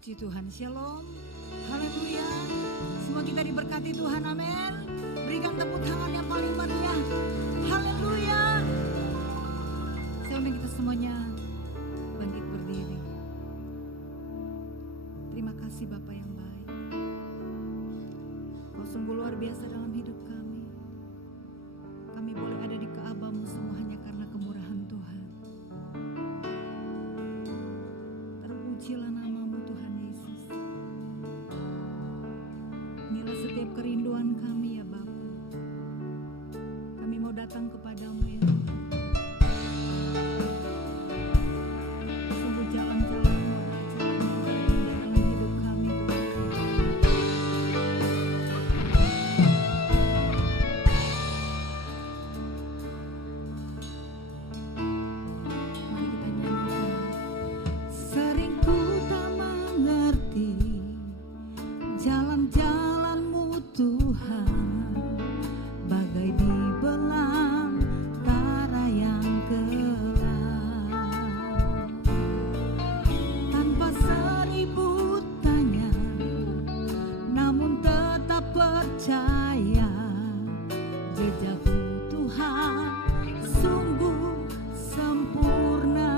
Puji Tuhan, shalom, haleluya. Semua kita diberkati Tuhan, amin. Berikan tepuk tangan yang paling meriah, haleluya. Saya undang kita semuanya bangkit berdiri. Terima kasih Bapa yang baik. Kau sungguh luar biasa dalam hidup kami. Kami boleh ada di keabamu semua hanya karena kemurahan Tuhan. Terpujilah namamu Tuhan Yesus. Inilah setiap kerinduan kami ya Bapa. Kami mau datang kepadamu ya Tuhan. Sungguh jalan-jalanmu dalam hidup kami Tuhan. Mari kita nyanyikan. Sering ku tak mengerti jalan-jalan-Mu Tuhan, bagai di belantara yang gelap. Tanpa seribu tanya, namun tetap percaya jejak-Mu Tuhan sungguh sempurna.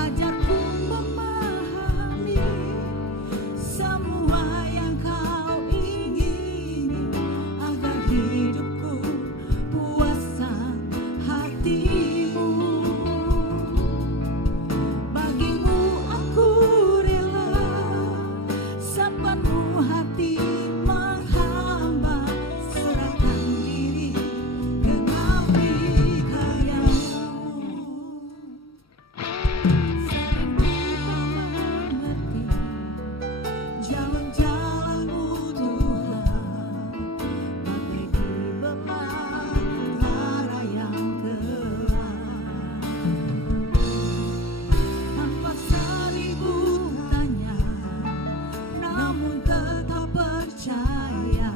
Ajarku memahami semua yang Kau ingini, agar hidupku puaskan hati-Mu. Bagimu aku rela sepenuh hati menghamba, serahkan diri genapi karya-Mu. Sering ku tak mengerti jalan-jalan-Mu Tuhan, bagai di belantara yang gelap. Tanpa seribu tanya, namun tetap percaya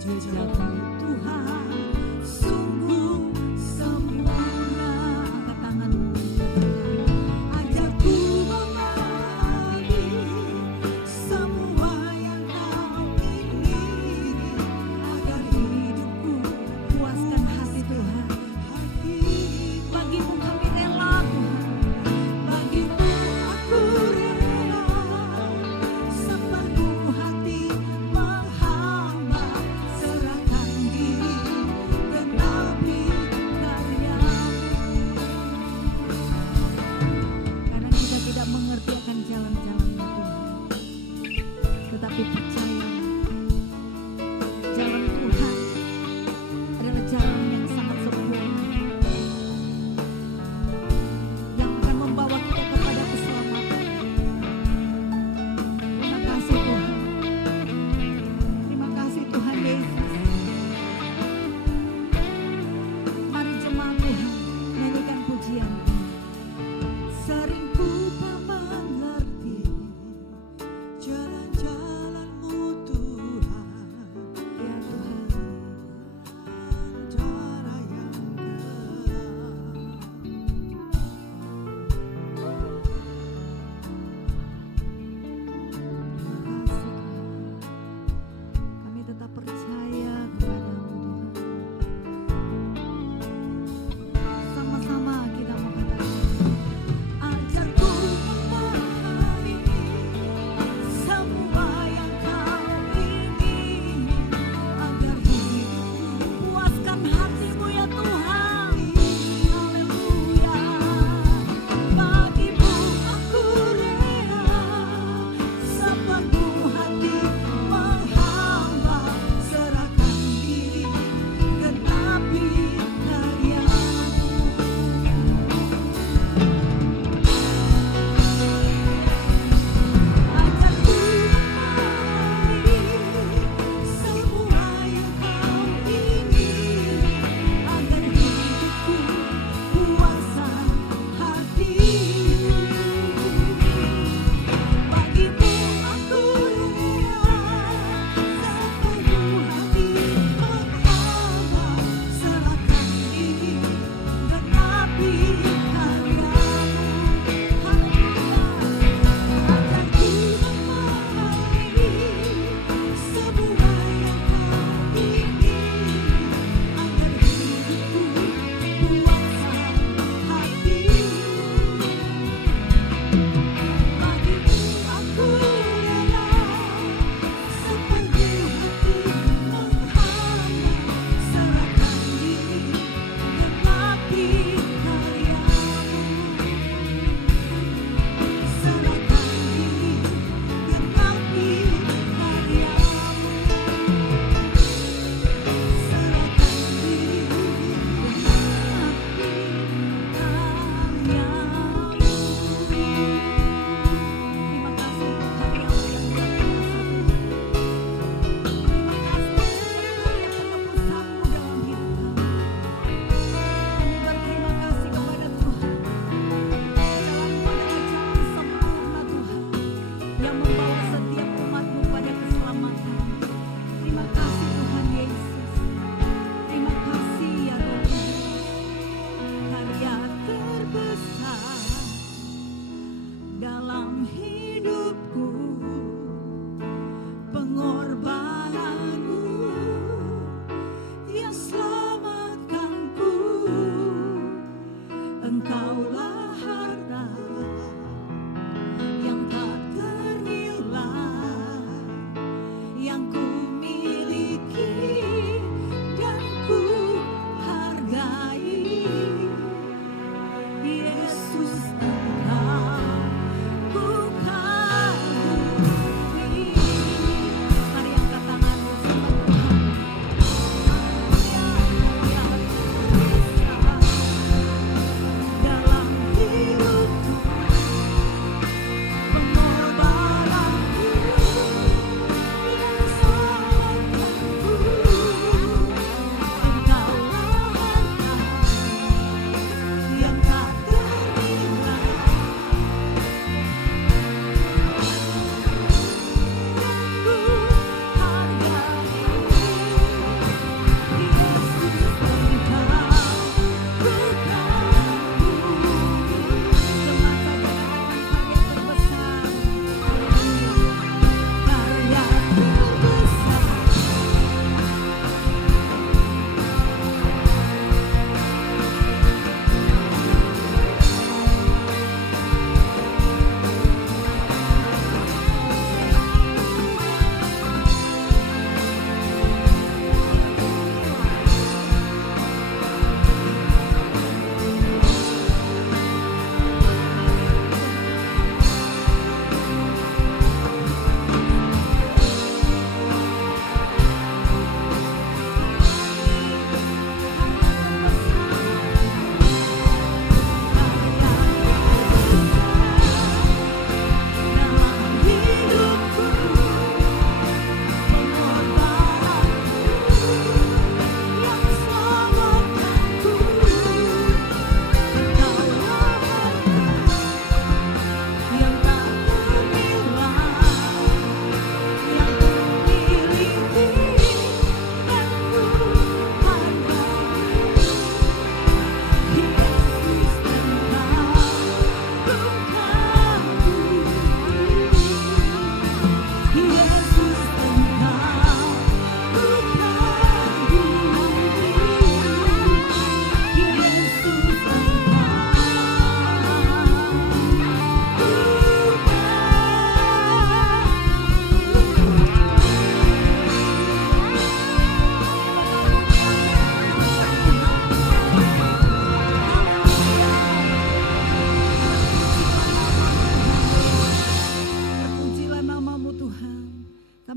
jejak-Mu Tuhan sungguh sempurna. Angkat tanganmu. Ajarku memahami semua yang Kau ingini, agar hidupku puaskan hati Tuhan. Bagimu kami rela Tuhan, bagimu aku rela sepenuh hati menghamba, serahkan diri genapi karya-Mu. Kadang kita tidak mengerti akan jalan-jalan-Mu Tuhan, tetapi percaya jalan Tuhan adalah jalan yang sangat sempurna, yang akan membawa kita kepada keselamatan. Terima kasih Tuhan. Terima kasih Tuhan Yesus. Mari jemaat Tuhan nyanyikan pujian. Sering ku tak mengerti jalan-jalan-Mu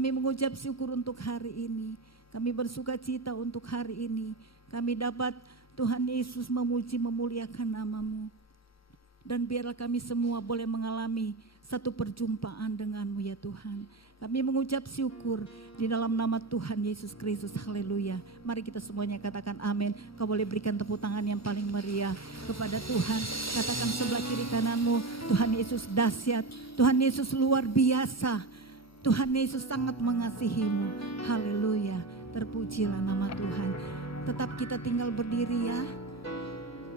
Kami mengucap syukur untuk hari ini. Kami bersuka cita untuk hari ini. Kami dapat Tuhan Yesus memuji memuliakan nama-Mu. Dan biarlah kami semua boleh mengalami satu perjumpaan dengan-Mu ya Tuhan. Kami mengucap syukur di dalam nama Tuhan Yesus Kristus. Haleluya. Mari kita semuanya katakan amin. Kau boleh berikan tepuk tangan yang paling meriah kepada Tuhan. Katakan sebelah kiri kananmu, Tuhan Yesus dahsyat. Tuhan Yesus luar biasa. Tuhan Yesus sangat mengasihimu. Haleluya. Terpujilah nama Tuhan. Tetap kita tinggal berdiri ya.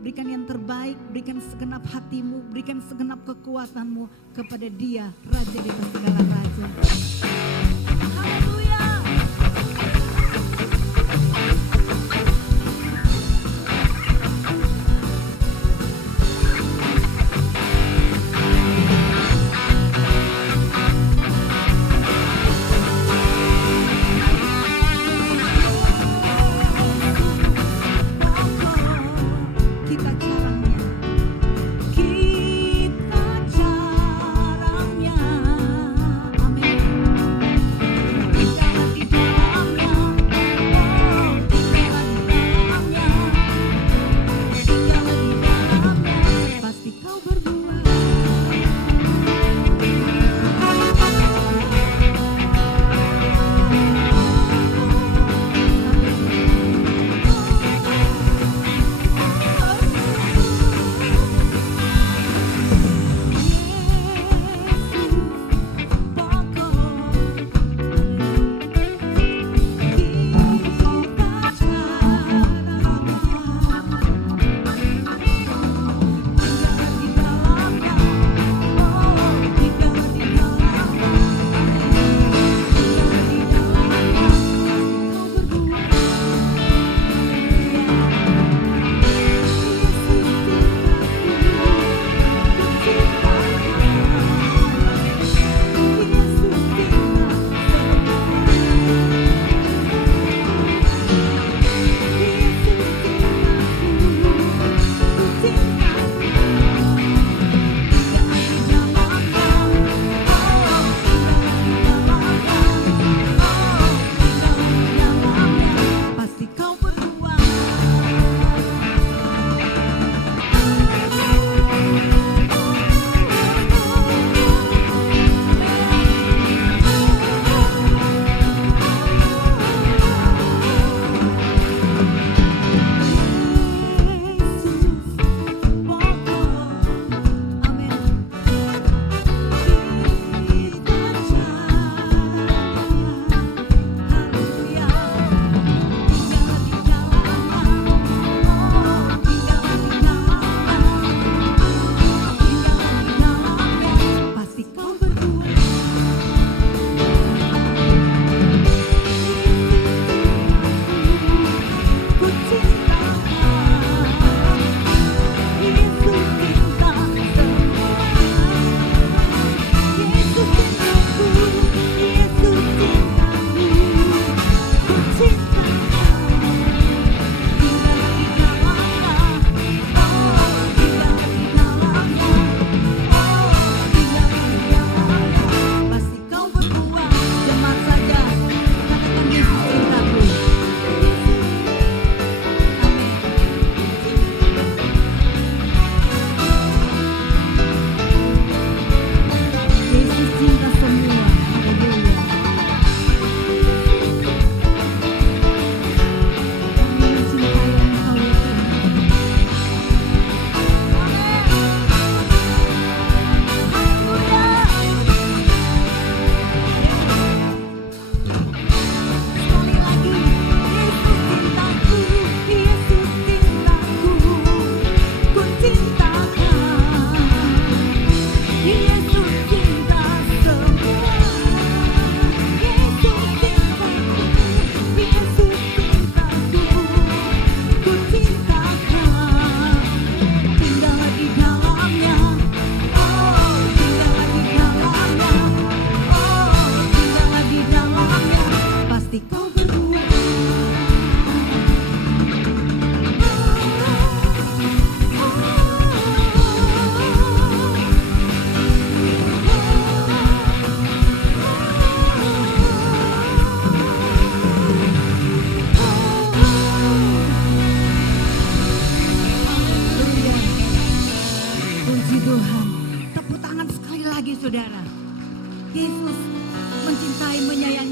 Berikan yang terbaik, berikan segenap hatimu, berikan segenap kekuatanmu kepada Dia, Raja di atas segala raja. Haleluya. Kita caranya, amin.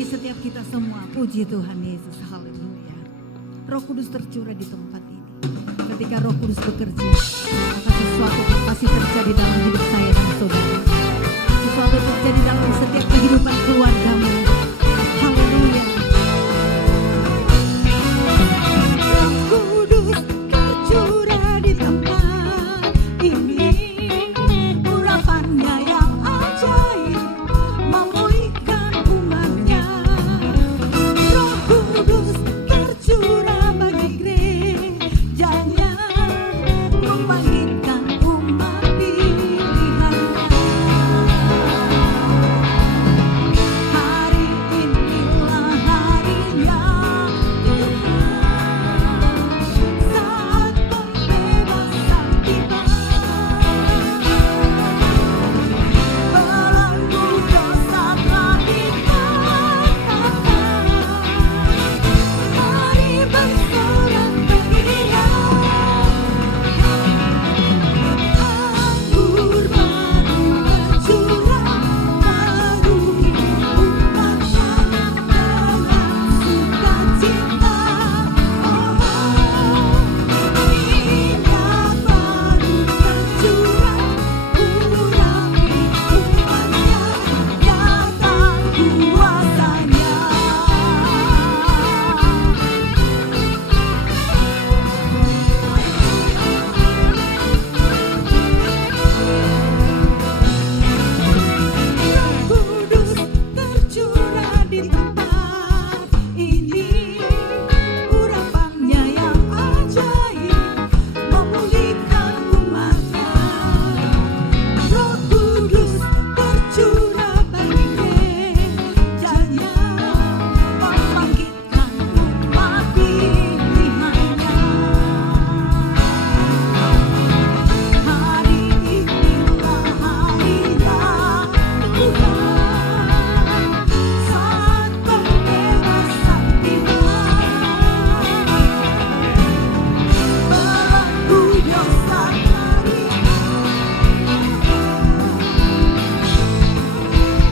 setiap kita semua. Puji Tuhan Yesus, haleluya. Roh Kudus tercurah di tempat ini. Ketika Roh Kudus bekerja, maka sesuatu pasti terjadi dalam hidup saya dan saudara. Sesuatu terjadi dalam setiap kehidupan keluargamu. Haleluya. Roh Kudus tercurah di tempat ini. Urapannya yang ajaib memulihkan umatnya. Roh Kudus tercurah bagi gerejanya, membangkitkan umat pilihannya. Hari inilah harinya saat pembebasan tiba. Belenggu dosa telah dipatahkan. Mari bersorak beria. Anggur baru tercurah, memenuhi umatnya dengan sukacita. Minyak baru tercurah, urapi umatnya, nyata kuasanya. Roh Kudus tercurah di tempat ini. Urapannya yang ajaib memulihkan umatnya. Roh Kudus tercurah bagi gerejanya, membangkitkan umat pilihannya. Hari inilah harinya Tuhan, saat pembebasan tiba. Belenggu dosa telah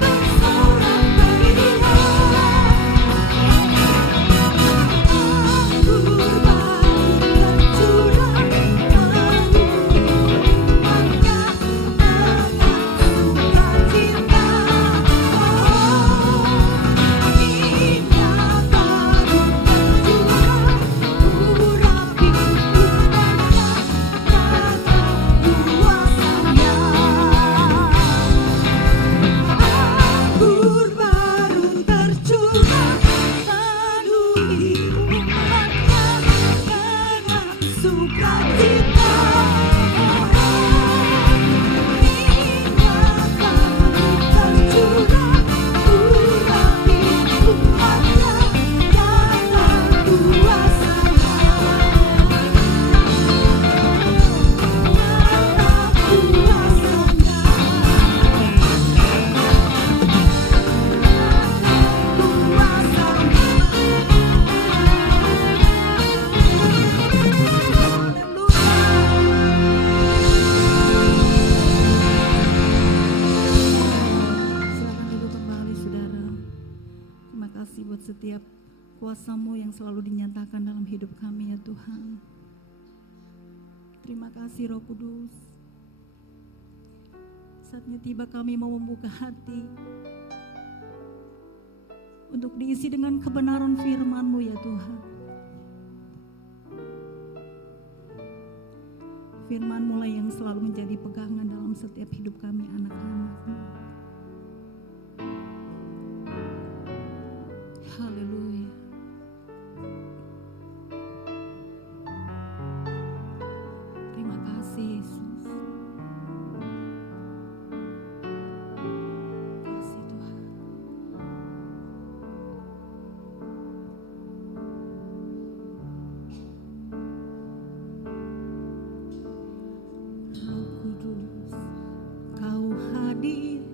bersorak beria. Anggur baru tercurah, memenuhi umatnya dengan sukacita. Minyak baru tercurah, urapi umatnya, nyata kuasanya. Anggur baru tercurah, memenuhi umatnya dengan sukacita. Minyak baru tercurah, urapi umatnya, nyata kuasanya. Silakan duduk kembali saudara. Terima kasih buat setiap kuasa-Mu yang selalu dinyatakan dalam hidup kami ya Tuhan. Terima kasih Roh Kudus. Saatnya tiba kami mau membuka hati untuk diisi dengan kebenaran firman-Mu ya Tuhan. Firman-Mu lah yang selalu menjadi pegangan dalam setiap hidup kami anak-anak-Mu. Haleluya. Terima kasih Yesus. Kasih Tuhan. Roh Kudus, Kau hadir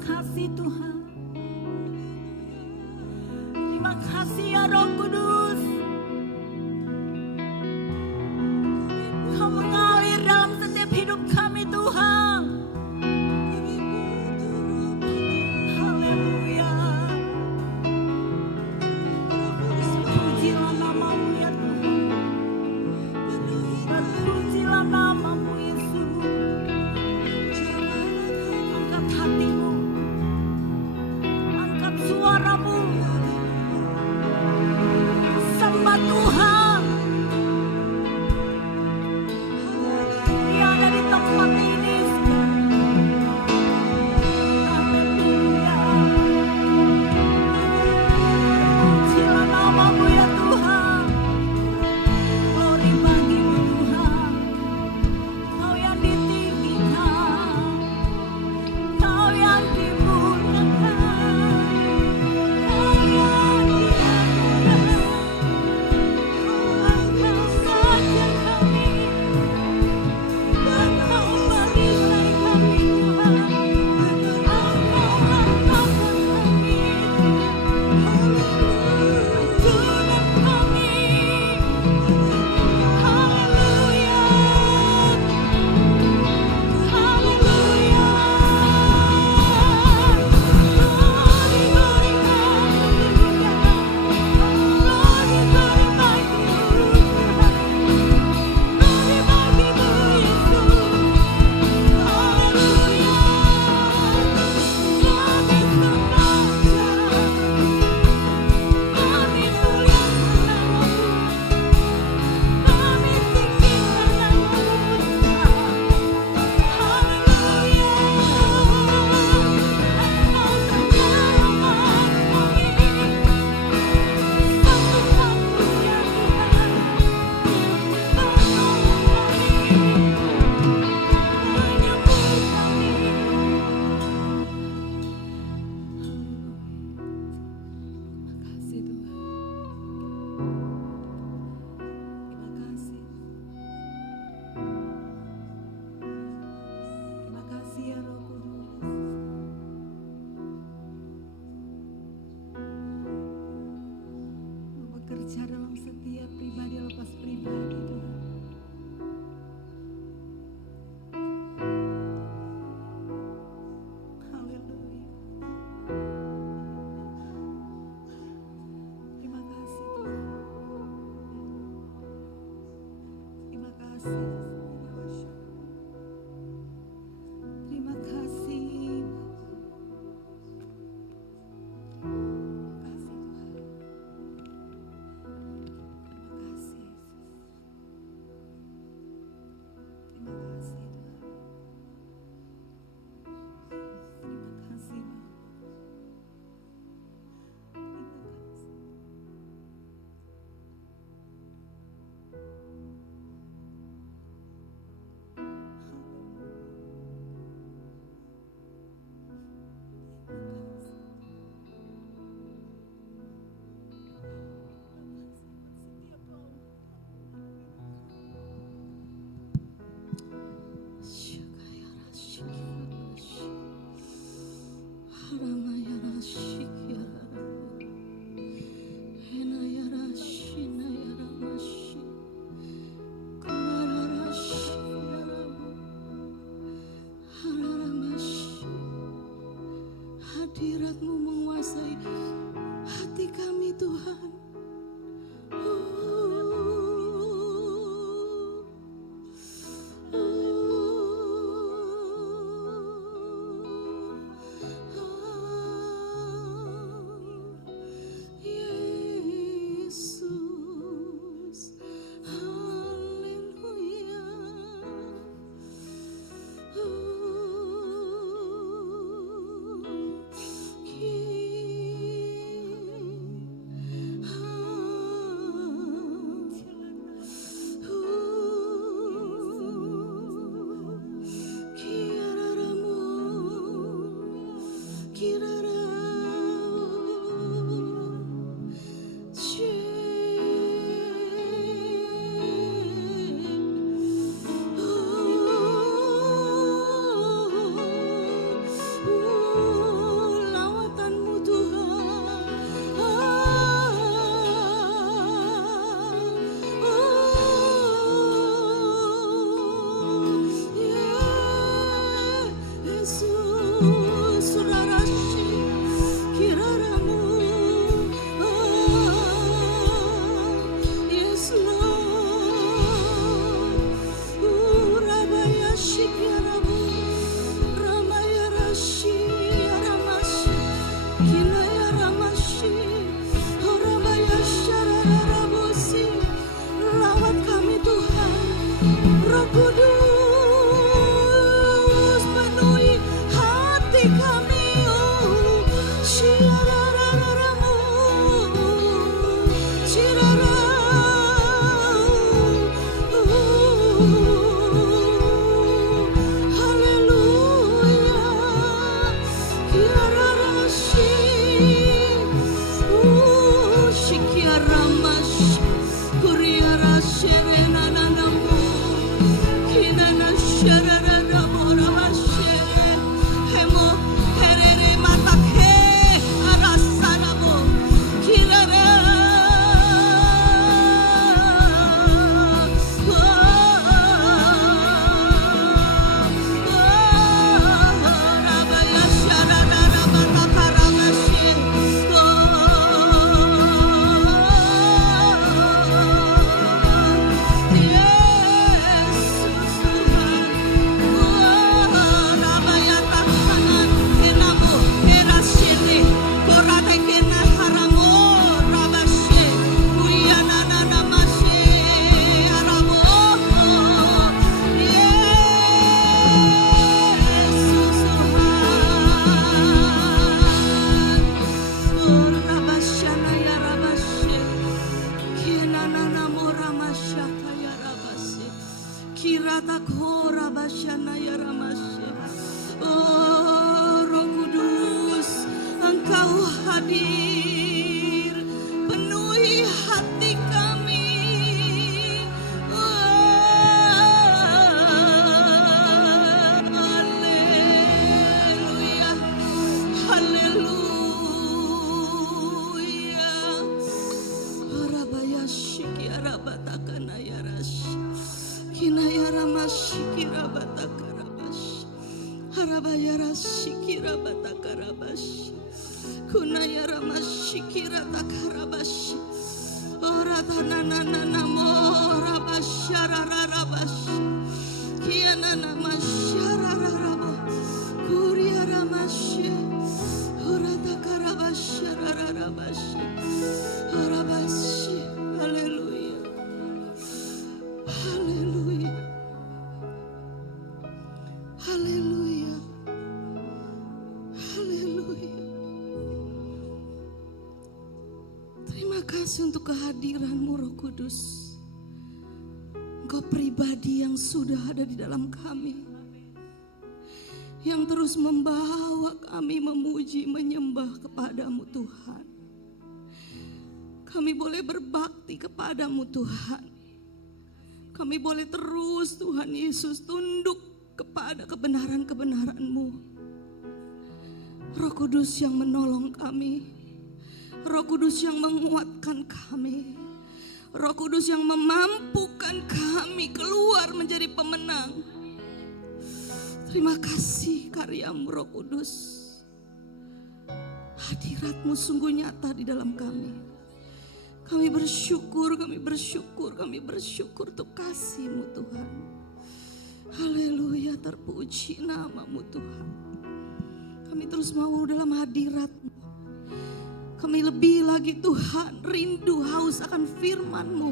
kasih Tuhan. Terima kasih ya Roh Kudus. Kau mengalir dalam setiap hidup kami Tuhan. Haleluya. Pujilah namamu ya Tuhan. Berpujilah namamu Yesus. Angkat hatimu. Angkat suaramu. Sembah Tuhan. Dia ada di tempat ini sekarang. Haleluya. Pujilah namamu ya Tuhan. Glory bagimu Tuhan. Kau yang ditinggikan. Kau yang dimuliakan. Kau yang diagunkan. Engkau saja kami. Engkau perisai kami Tuhan. Engkau angkatkan kami. Tuhan kami. Haleluya. Haleluya. Glory, glory, haleluya. Glory, glory bagimu Tuhan. Glory bagimu Yesus. Haleluya. Kami sembah, kami muliakan namamu. Kami tinggikan namamu Tuhan. Haleluya. Engkau penyelamat kami. Satu-satunya Tuhan. Penolong kami. Penyembuh kami. Terima kasih Tuhan. Terima kasih. Terima kasih ya Roh Kudus. Mau bekerja dalam setiap pribadi lepas pribadi Tuhan. Haleluya. Terima kasih Tuhan. Terima kasih. Terima kasih. Terima kasih Tuhan. Oh, Roh Kudus, Engkau hadir, penuhi hati kami. Haleluya, haleluya. Rabaya shiki arabatakana yarash, kinaya ramashiki rabatakarabash, harabaya rashiki rabatakarabash, kunaya ramashiki ratakarabash. Ora tanana namo rabashararabash, kiana namasharararabo, kuria ramashe, ora takarabashararabash, orabashi. Haleluya, haleluya, haleluya, haleluya. Terima kasih untuk kehadiran-Mu, Roh Kudus. Engkau pribadi yang sudah ada di dalam kami, yang terus membawa kami memuji, menyembah kepadamu Tuhan. Kami boleh berbakti kepadamu Tuhan. Kami boleh terus Tuhan Yesus tunduk kepada kebenaran-kebenaran-Mu. Roh Kudus yang menolong kami, Roh Kudus yang menguatkan kami, Roh Kudus yang memampukan kami keluar menjadi pemenang. Terima kasih karya-Mu, Roh Kudus. Hadirat-Mu sungguh nyata di dalam kami. Kami bersyukur, kami bersyukur, kami bersyukur untuk kasih-Mu Tuhan. Haleluya, terpuji nama-Mu Tuhan. Kami terus mau dalam hadirat-Mu. Kami lebih lagi Tuhan rindu haus akan firman-Mu.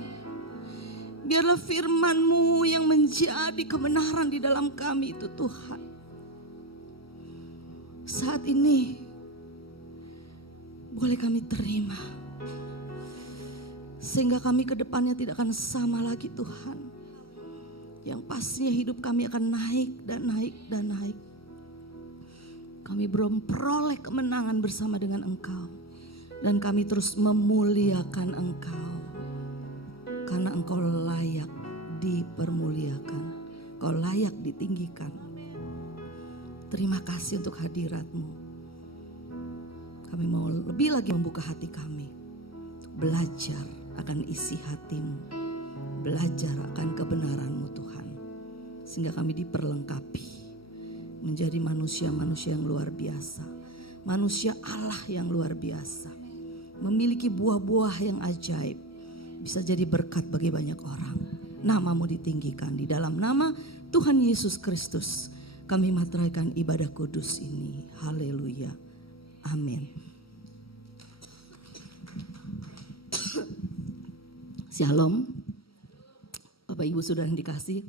Biarlah firman-Mu yang menjadi kebenaran di dalam kami itu Tuhan. Saat ini boleh kami terima, sehingga kami ke depannya tidak akan sama lagi Tuhan. Yang pastinya hidup kami akan naik dan naik dan naik. Kami memperoleh kemenangan bersama dengan Engkau. Dan kami terus memuliakan Engkau. Karena Engkau layak dipermuliakan. Engkau layak ditinggikan. Terima kasih untuk hadirat-Mu. Kami mau lebih lagi membuka hati kami. Belajar akan isi hati-Mu, belajar akan kebenaran-Mu Tuhan, sehingga kami diperlengkapi menjadi manusia-manusia yang luar biasa, manusia Allah yang luar biasa, memiliki buah-buah yang ajaib, bisa jadi berkat bagi banyak orang. Nama-Mu ditinggikan. Di dalam nama Tuhan Yesus Kristus kami materaikan ibadah kudus ini. Haleluya, amin. Shalom, Bapak Ibu sudah dikasih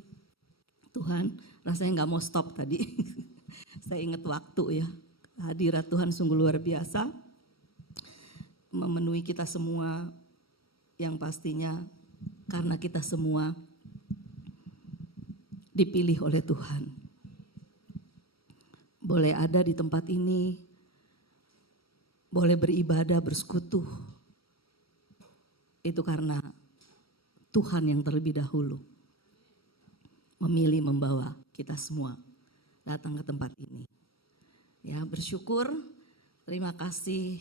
Tuhan. Rasanya gak mau stop tadi. Saya ingat waktu ya. Hadirat Tuhan sungguh luar biasa. Memenuhi kita semua, yang pastinya karena kita semua dipilih oleh Tuhan. Boleh ada di tempat ini, boleh beribadah, bersekutu. Itu karena Tuhan yang terlebih dahulu memilih membawa kita semua datang ke tempat ini. Ya, bersyukur, terima kasih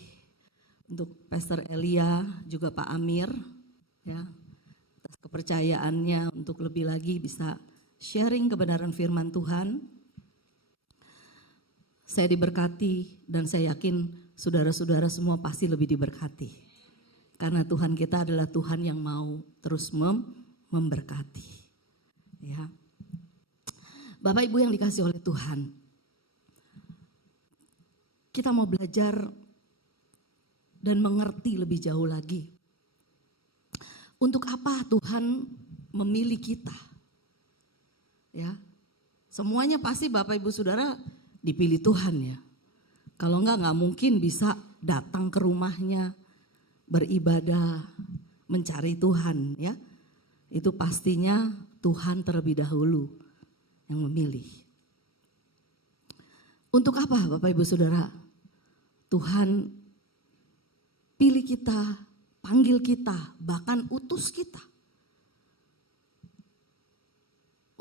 untuk Pastor Elia, juga Pak Amir, ya, atas kepercayaannya untuk lebih lagi bisa sharing kebenaran firman Tuhan. Saya diberkati dan saya yakin saudara-saudara semua pasti lebih diberkati. Karena Tuhan kita adalah Tuhan yang mau terus memberkati. Ya. Bapak Ibu yang dikasih oleh Tuhan, kita mau belajar dan mengerti lebih jauh lagi. Untuk apa Tuhan memilih kita? Ya, semuanya pasti Bapak Ibu Saudara dipilih Tuhan ya. Kalau enggak mungkin bisa datang ke rumahnya, beribadah, mencari Tuhan ya. Itu pastinya Tuhan terlebih dahulu yang memilih. Untuk apa Bapak Ibu Saudara? Tuhan pilih kita, panggil kita, bahkan utus kita.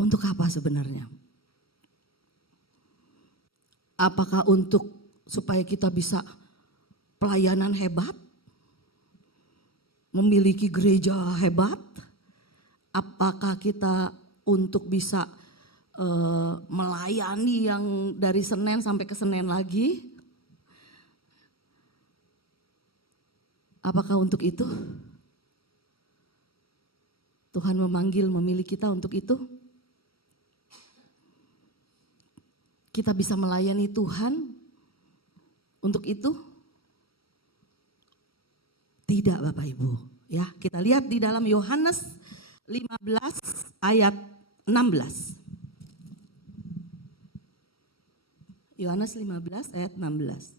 Untuk apa sebenarnya? Apakah untuk supaya kita bisa pelayanan hebat? Memiliki gereja hebat? Apakah kita untuk bisa melayani yang dari Senin sampai ke Senin lagi? Apakah untuk itu? Tuhan memanggil, memilih kita untuk itu? Kita bisa melayani Tuhan untuk itu? Tidak Bapak Ibu. Ya, kita lihat di dalam Yohanes 15 ayat 16. Yohanes 15 ayat 16.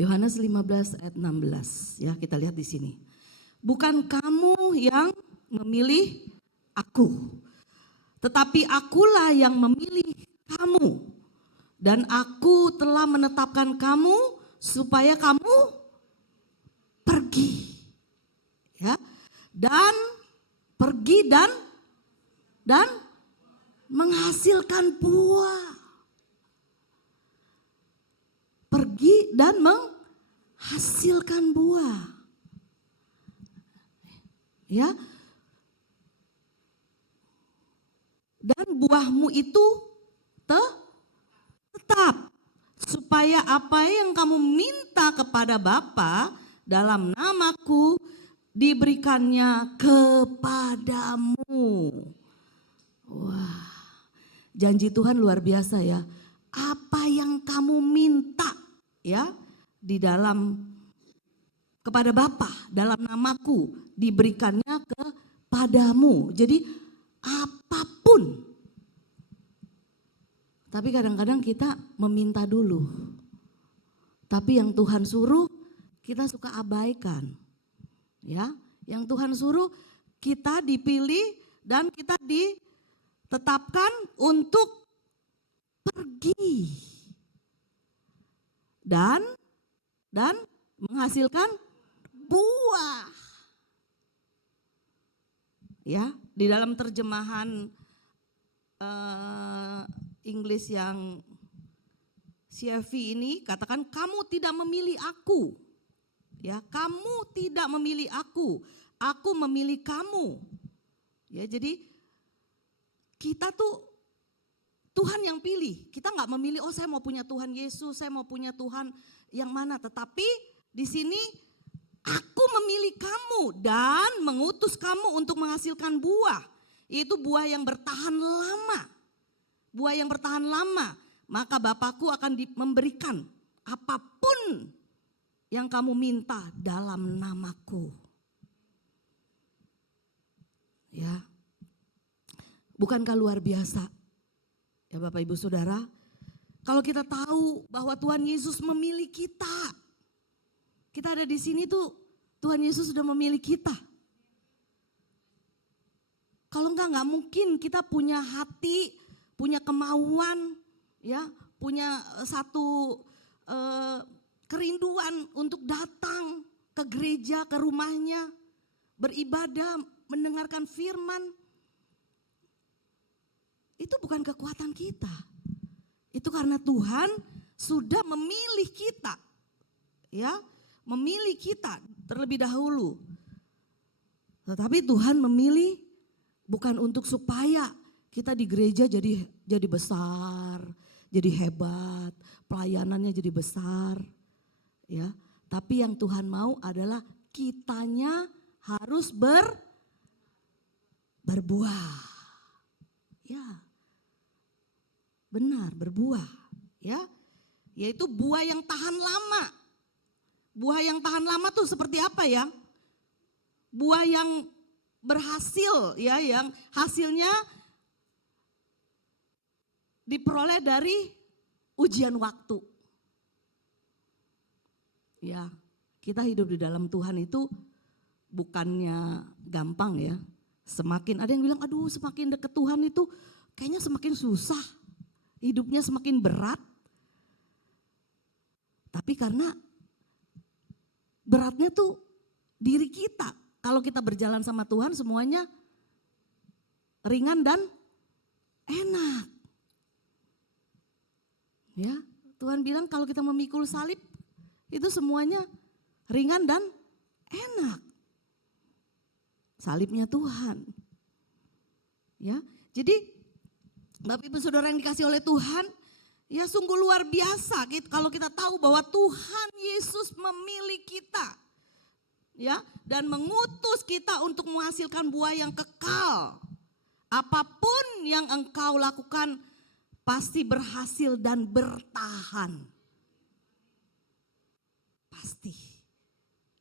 Yohanes 15 ayat 16 ya, kita lihat di sini. Bukan kamu yang memilih aku, tetapi akulah yang memilih kamu. Dan aku telah menetapkan kamu supaya kamu pergi. Ya. Dan pergi dan menghasilkan buah. Pergi dan menghasilkan buah. Ya. Dan buahmu itu tetap, supaya apa yang kamu minta kepada Bapa dalam namaku diberikannya kepadamu. Wah, janji Tuhan luar biasa ya. Apa yang kamu minta ya di dalam kepada Bapa dalam namaku diberikannya kepadamu. Jadi apapun. Tapi kadang-kadang kita meminta dulu. Tapi yang Tuhan suruh kita suka abaikan. Ya, yang Tuhan suruh kita dipilih dan kita ditetapkan untuk pergi. Dan menghasilkan buah. Ya, di dalam terjemahan Inggris yang CFV ini katakan kamu tidak memilih aku. Ya, kamu tidak memilih aku memilih kamu. Ya, jadi kita tuh Tuhan yang pilih. Kita nggak memilih, oh saya mau punya Tuhan Yesus, saya mau punya Tuhan yang mana. Tetapi di sini aku memilih kamu dan mengutus kamu untuk menghasilkan buah. Itu buah yang bertahan lama. Buah yang bertahan lama. Maka Bapakku akan memberikan apapun yang kamu minta dalam namaku. Ya. Bukankah luar biasa? Ya Bapak Ibu Saudara, kalau kita tahu bahwa Tuhan Yesus memilih kita. Kita ada di sini tuh Tuhan Yesus sudah memilih kita. Kalau nggak mungkin kita punya hati, punya kemauan, ya, punya satu kerinduan untuk datang ke gereja, ke rumahnya, beribadah, mendengarkan firman. Itu bukan kekuatan kita. Itu karena Tuhan sudah memilih kita. Ya, memilih kita terlebih dahulu. Tetapi Tuhan memilih bukan untuk supaya kita di gereja jadi besar, jadi hebat, pelayanannya jadi besar. Ya, tapi yang Tuhan mau adalah kitanya harus berbuah. Ya. Benar, berbuah, ya. Yaitu buah yang tahan lama. Buah yang tahan lama tuh seperti apa ya? Buah yang berhasil, ya, yang hasilnya diperoleh dari ujian waktu. Ya, kita hidup di dalam Tuhan itu bukannya gampang ya. Semakin ada yang bilang, aduh semakin dekat Tuhan itu kayaknya semakin susah. Hidupnya semakin berat. Tapi karena beratnya tuh diri kita. Kalau kita berjalan sama Tuhan semuanya ringan dan enak. Ya, Tuhan bilang kalau kita memikul salib itu semuanya ringan dan enak. Salibnya Tuhan. Ya, jadi Bapak Ibu Saudara yang dikasih oleh Tuhan, ya sungguh luar biasa kalau kita tahu bahwa Tuhan Yesus memilih kita. Ya, dan mengutus kita untuk menghasilkan buah yang kekal. Apapun yang engkau lakukan pasti berhasil dan bertahan. Pasti.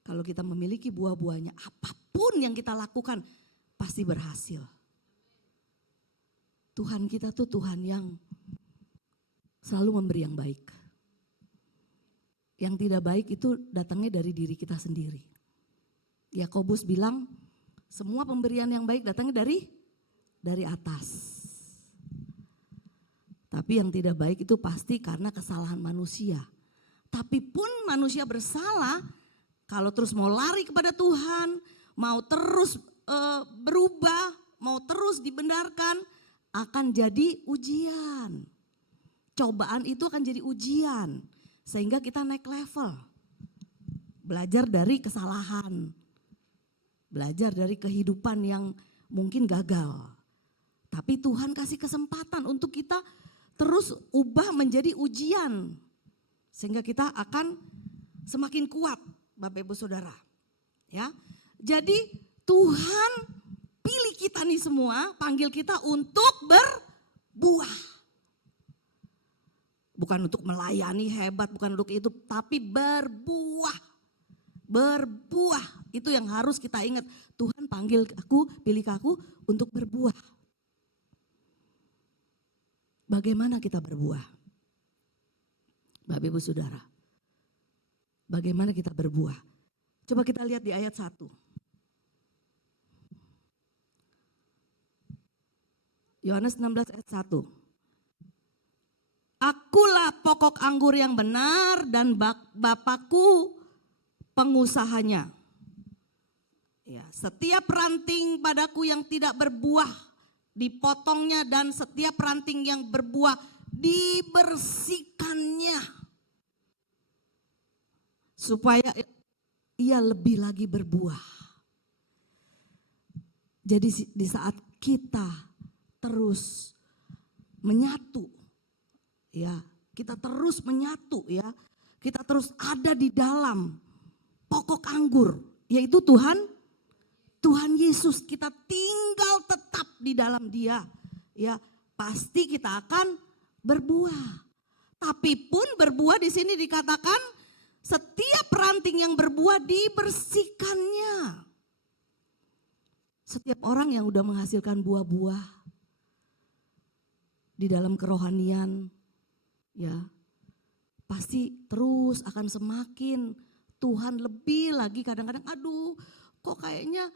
Kalau kita memiliki buah-buahnya, apapun yang kita lakukan pasti berhasil. Tuhan kita tuh Tuhan yang selalu memberi yang baik. Yang tidak baik itu datangnya dari diri kita sendiri. Yakobus bilang semua pemberian yang baik datangnya dari atas. Tapi yang tidak baik itu pasti karena kesalahan manusia. Tapi pun manusia bersalah, kalau terus mau lari kepada Tuhan, mau terus berubah, mau terus dibenarkan, akan jadi ujian. Cobaan itu akan jadi ujian. Sehingga kita naik level. Belajar dari kesalahan. Belajar dari kehidupan yang mungkin gagal. Tapi Tuhan kasih kesempatan untuk kita terus ubah menjadi ujian. Sehingga kita akan semakin kuat, Bapak Ibu Saudara. Ya. Jadi Tuhan pilih kita nih semua, panggil kita untuk berbuah. Bukan untuk melayani hebat, bukan untuk itu, tapi berbuah. Berbuah, itu yang harus kita ingat. Tuhan panggil aku, pilih aku untuk berbuah. Bagaimana kita berbuah? Bapak Ibu Saudara, bagaimana kita berbuah? Coba kita lihat di ayat 1. Yohanes 16 ayat 1. Akulah pokok anggur yang benar dan Bapakku pengusahanya. Ya, setiap ranting padaku yang tidak berbuah dipotongnya dan setiap ranting yang berbuah dibersihkannya. Supaya ia lebih lagi berbuah. Jadi di saat kita terus menyatu, ya, kita terus menyatu, ya, kita terus ada di dalam pokok anggur, yaitu Tuhan Yesus. Kita tinggal tetap di dalam Dia, ya, pasti kita akan berbuah. Tapi pun berbuah di sini dikatakan setiap ranting yang berbuah dibersihkannya. Setiap orang yang udah menghasilkan buah-buah di dalam kerohanian, ya, pasti terus akan semakin Tuhan lebih lagi. Kadang-kadang aduh kok kayaknya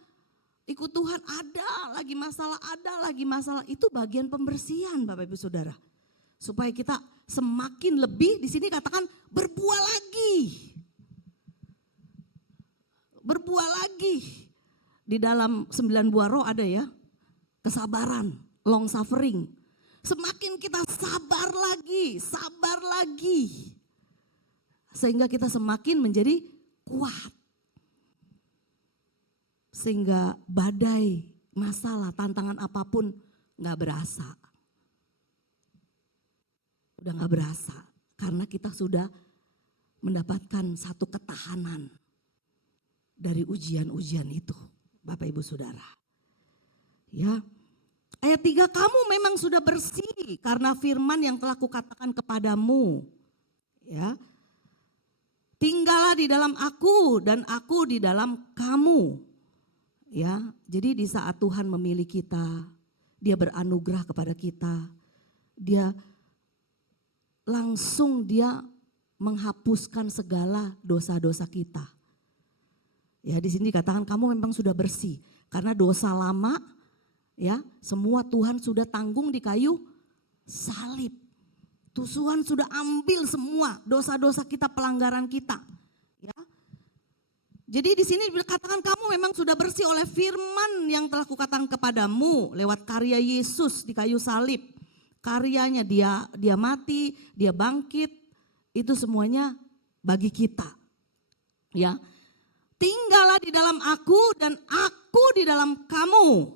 Ikut Tuhan ada lagi masalah. Itu bagian pembersihan Bapak Ibu Saudara. Supaya kita semakin lebih, di sini katakan berbuah lagi. Berbuah lagi. Di dalam 9 buah roh ada ya, kesabaran, long suffering. Semakin kita sabar lagi. Sehingga kita semakin menjadi kuat. Sehingga badai, masalah, tantangan apapun gak berasa. Udah gak berasa. Karena kita sudah mendapatkan satu ketahanan dari ujian-ujian itu. Bapak Ibu Saudara. Ya. Ayat 3, kamu memang sudah bersih karena firman yang telah kukatakan kepadamu. Ya. Tinggallah di dalam aku dan aku di dalam kamu. Ya, jadi di saat Tuhan memilih kita, Dia beranugerah kepada kita, Dia menghapuskan segala dosa-dosa kita. Ya, di sini dikatakan kamu memang sudah bersih karena dosa lama, ya, semua Tuhan sudah tanggung di kayu salib. Tuhan sudah ambil semua dosa-dosa kita, pelanggaran kita. Ya. Jadi di sini dikatakan kamu memang sudah bersih oleh firman yang telah kukatakan kepadamu lewat karya Yesus di kayu salib. Karyanya dia mati, dia bangkit, itu semuanya bagi kita. Ya. Tinggallah di dalam aku dan aku di dalam kamu.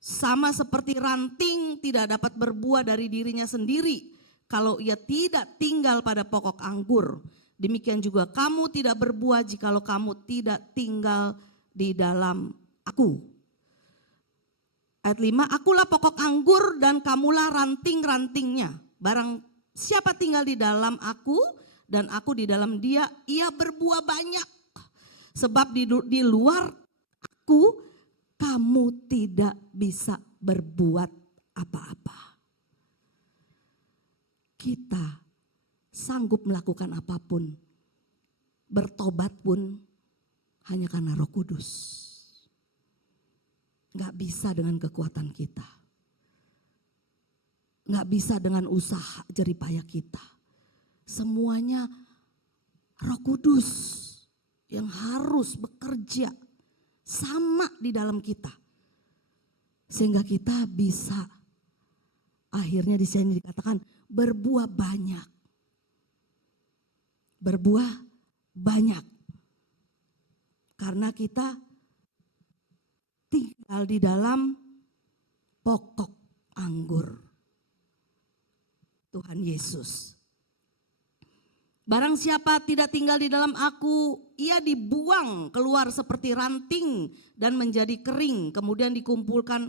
Sama seperti ranting tidak dapat berbuah dari dirinya sendiri kalau ia tidak tinggal pada pokok anggur. Demikian juga kamu tidak berbuah jikalau kamu tidak tinggal di dalam aku. Ayat 5, akulah pokok anggur dan kamulah ranting-rantingnya. Barang siapa tinggal di dalam aku dan aku di dalam dia, ia berbuah banyak. Sebab di luar aku, kamu tidak bisa berbuat apa-apa. Kita sanggup melakukan apapun, bertobat pun hanya karena Roh Kudus. Gak bisa dengan kekuatan kita. Gak bisa dengan usaha jeripayah kita. Semuanya Roh Kudus yang harus bekerja sama di dalam kita. Sehingga kita bisa akhirnya di sini dikatakan berbuah banyak. Berbuah banyak. Karena kita tinggal di dalam pokok anggur Tuhan Yesus. Barang siapa tidak tinggal di dalam aku, ia dibuang keluar seperti ranting dan menjadi kering. Kemudian dikumpulkan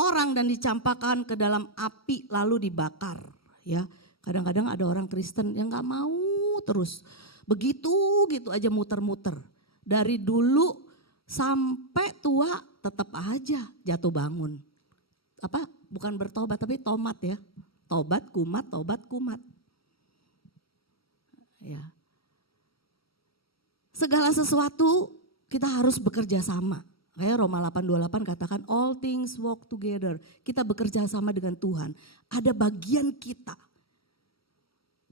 orang dan dicampakkan ke dalam api lalu dibakar. Ya, kadang-kadang ada orang Kristen yang gak mau terus. Begitu gitu aja muter-muter. Dari dulu sampai tua tetap aja jatuh bangun. Apa? Bukan bertobat tapi tomat ya. Tobat kumat, tobat kumat. Ya. Segala sesuatu kita harus bekerja sama. Kayak Roma 8:28 katakan all things work together. Kita bekerja sama dengan Tuhan. Ada bagian kita.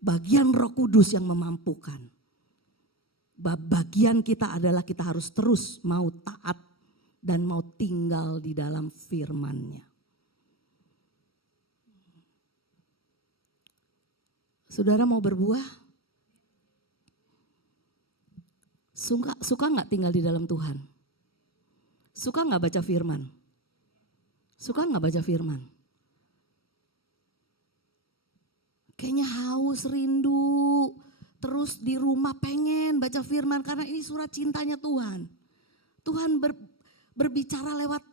Bagian Roh Kudus yang memampukan. Bagian kita adalah kita harus terus mau taat dan mau tinggal di dalam firman-Nya. Saudara mau berbuah? Suka gak tinggal di dalam Tuhan? Suka gak baca firman? Suka gak baca firman? Kayaknya haus, rindu, terus di rumah pengen baca firman karena ini surat cintanya Tuhan. Tuhan berbicara lewat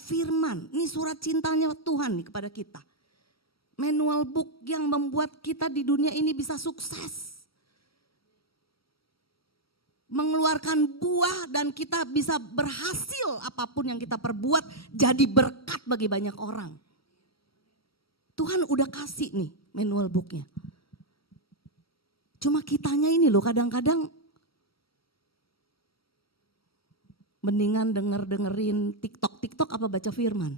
firman, ini surat cintanya Tuhan nih kepada kita. Manual book yang membuat kita di dunia ini bisa sukses. Mengeluarkan buah dan kita bisa berhasil apapun yang kita perbuat jadi berkat bagi banyak orang. Tuhan udah kasih nih manual booknya. Cuma kitanya ini loh kadang-kadang Mendingan dengerin TikTok apa baca firman?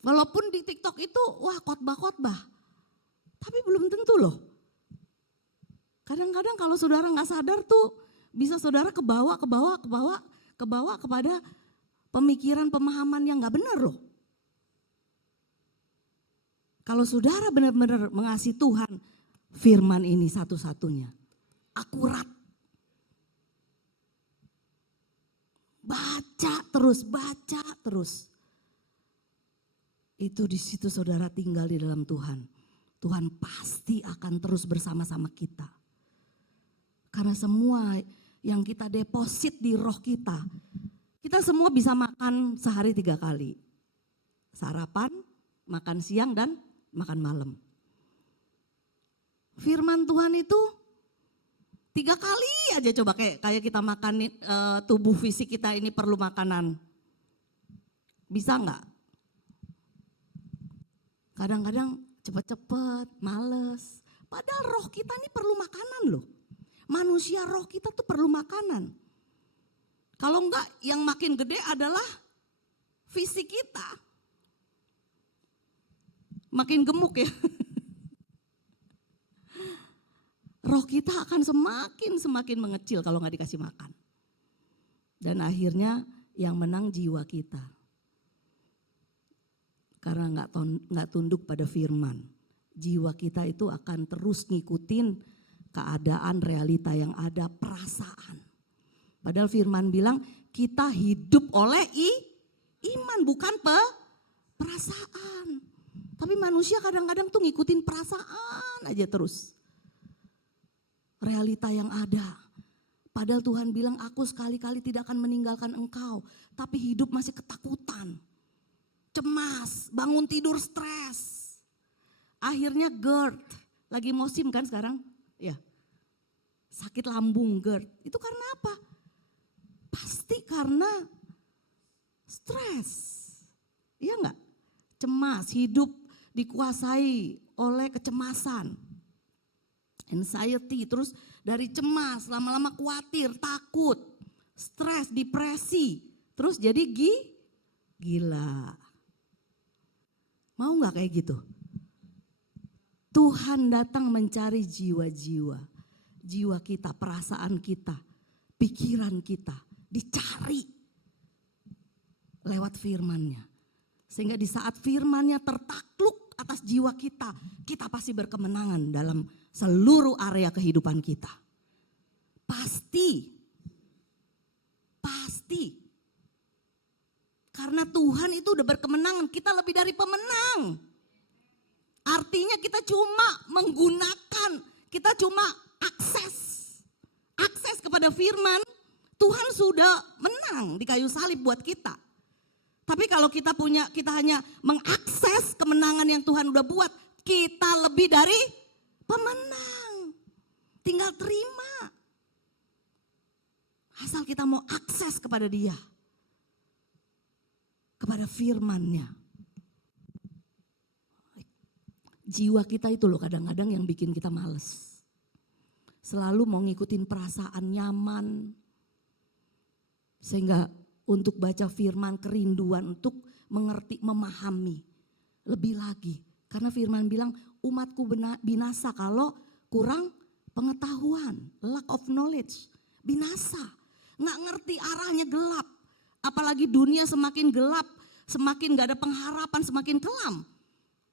Walaupun di TikTok itu wah khotbah, tapi belum tentu loh. Kadang-kadang kalau saudara nggak sadar tuh bisa saudara kebawa kepada pemikiran pemahaman yang nggak benar loh. Kalau saudara benar-benar mengasihi Tuhan, firman ini satu-satunya akurat. Baca terus. Itu di situ saudara tinggal di dalam Tuhan. Tuhan pasti akan terus bersama-sama kita. Karena semua yang kita deposit di roh kita semua bisa makan sehari 3 kali. Sarapan, makan siang dan makan malam. Firman Tuhan itu 3 kali aja coba kayak kita makan tubuh fisik kita ini perlu makanan. Bisa enggak? Kadang-kadang cepet-cepet, males. Padahal roh kita ini perlu makanan loh. Manusia roh kita tuh perlu makanan. Kalau enggak yang makin gede adalah fisik kita. Makin gemuk ya. Roh kita akan semakin mengecil kalau nggak dikasih makan. Dan akhirnya yang menang jiwa kita. Karena nggak tunduk pada firman. Jiwa kita itu akan terus ngikutin keadaan realita yang ada, perasaan. Padahal firman bilang kita hidup oleh iman bukan perasaan. Tapi manusia kadang-kadang tuh ngikutin perasaan aja terus. Realita yang ada. Padahal Tuhan bilang aku sekali-kali tidak akan meninggalkan engkau. Tapi hidup masih ketakutan. Cemas, bangun tidur stres. Akhirnya GERD, lagi musim kan sekarang? Ya. Sakit lambung GERD. Itu karena apa? Pasti karena stres. Iya enggak? Cemas, hidup dikuasai oleh kecemasan. Anxiety, terus dari cemas, lama-lama khawatir, takut, stres, depresi. Terus jadi gila. Mau gak kayak gitu? Tuhan datang mencari jiwa-jiwa. Jiwa kita, perasaan kita, pikiran kita. Dicari lewat firman-Nya. Sehingga di saat firman-Nya tertakluk atas jiwa kita pasti berkemenangan dalam seluruh area kehidupan kita. Pasti. Karena Tuhan itu udah berkemenangan, kita lebih dari pemenang. Artinya kita cuma menggunakan, kita cuma akses kepada firman. Tuhan sudah menang di kayu salib buat kita. Tapi kalau kita hanya mengakses kemenangan yang Tuhan udah buat, kita lebih dari pemenang. Tinggal terima. Asal kita mau akses kepada Dia. Kepada firman-Nya. Jiwa kita itu loh kadang-kadang yang bikin kita males. Selalu mau ngikutin perasaan nyaman. Sehingga untuk baca firman, kerinduan untuk mengerti, memahami. Lebih lagi. Karena firman bilang umatku binasa kalau kurang pengetahuan. Lack of knowledge. Binasa. Nggak ngerti arahnya gelap. Apalagi dunia semakin gelap, semakin gak ada pengharapan, semakin kelam.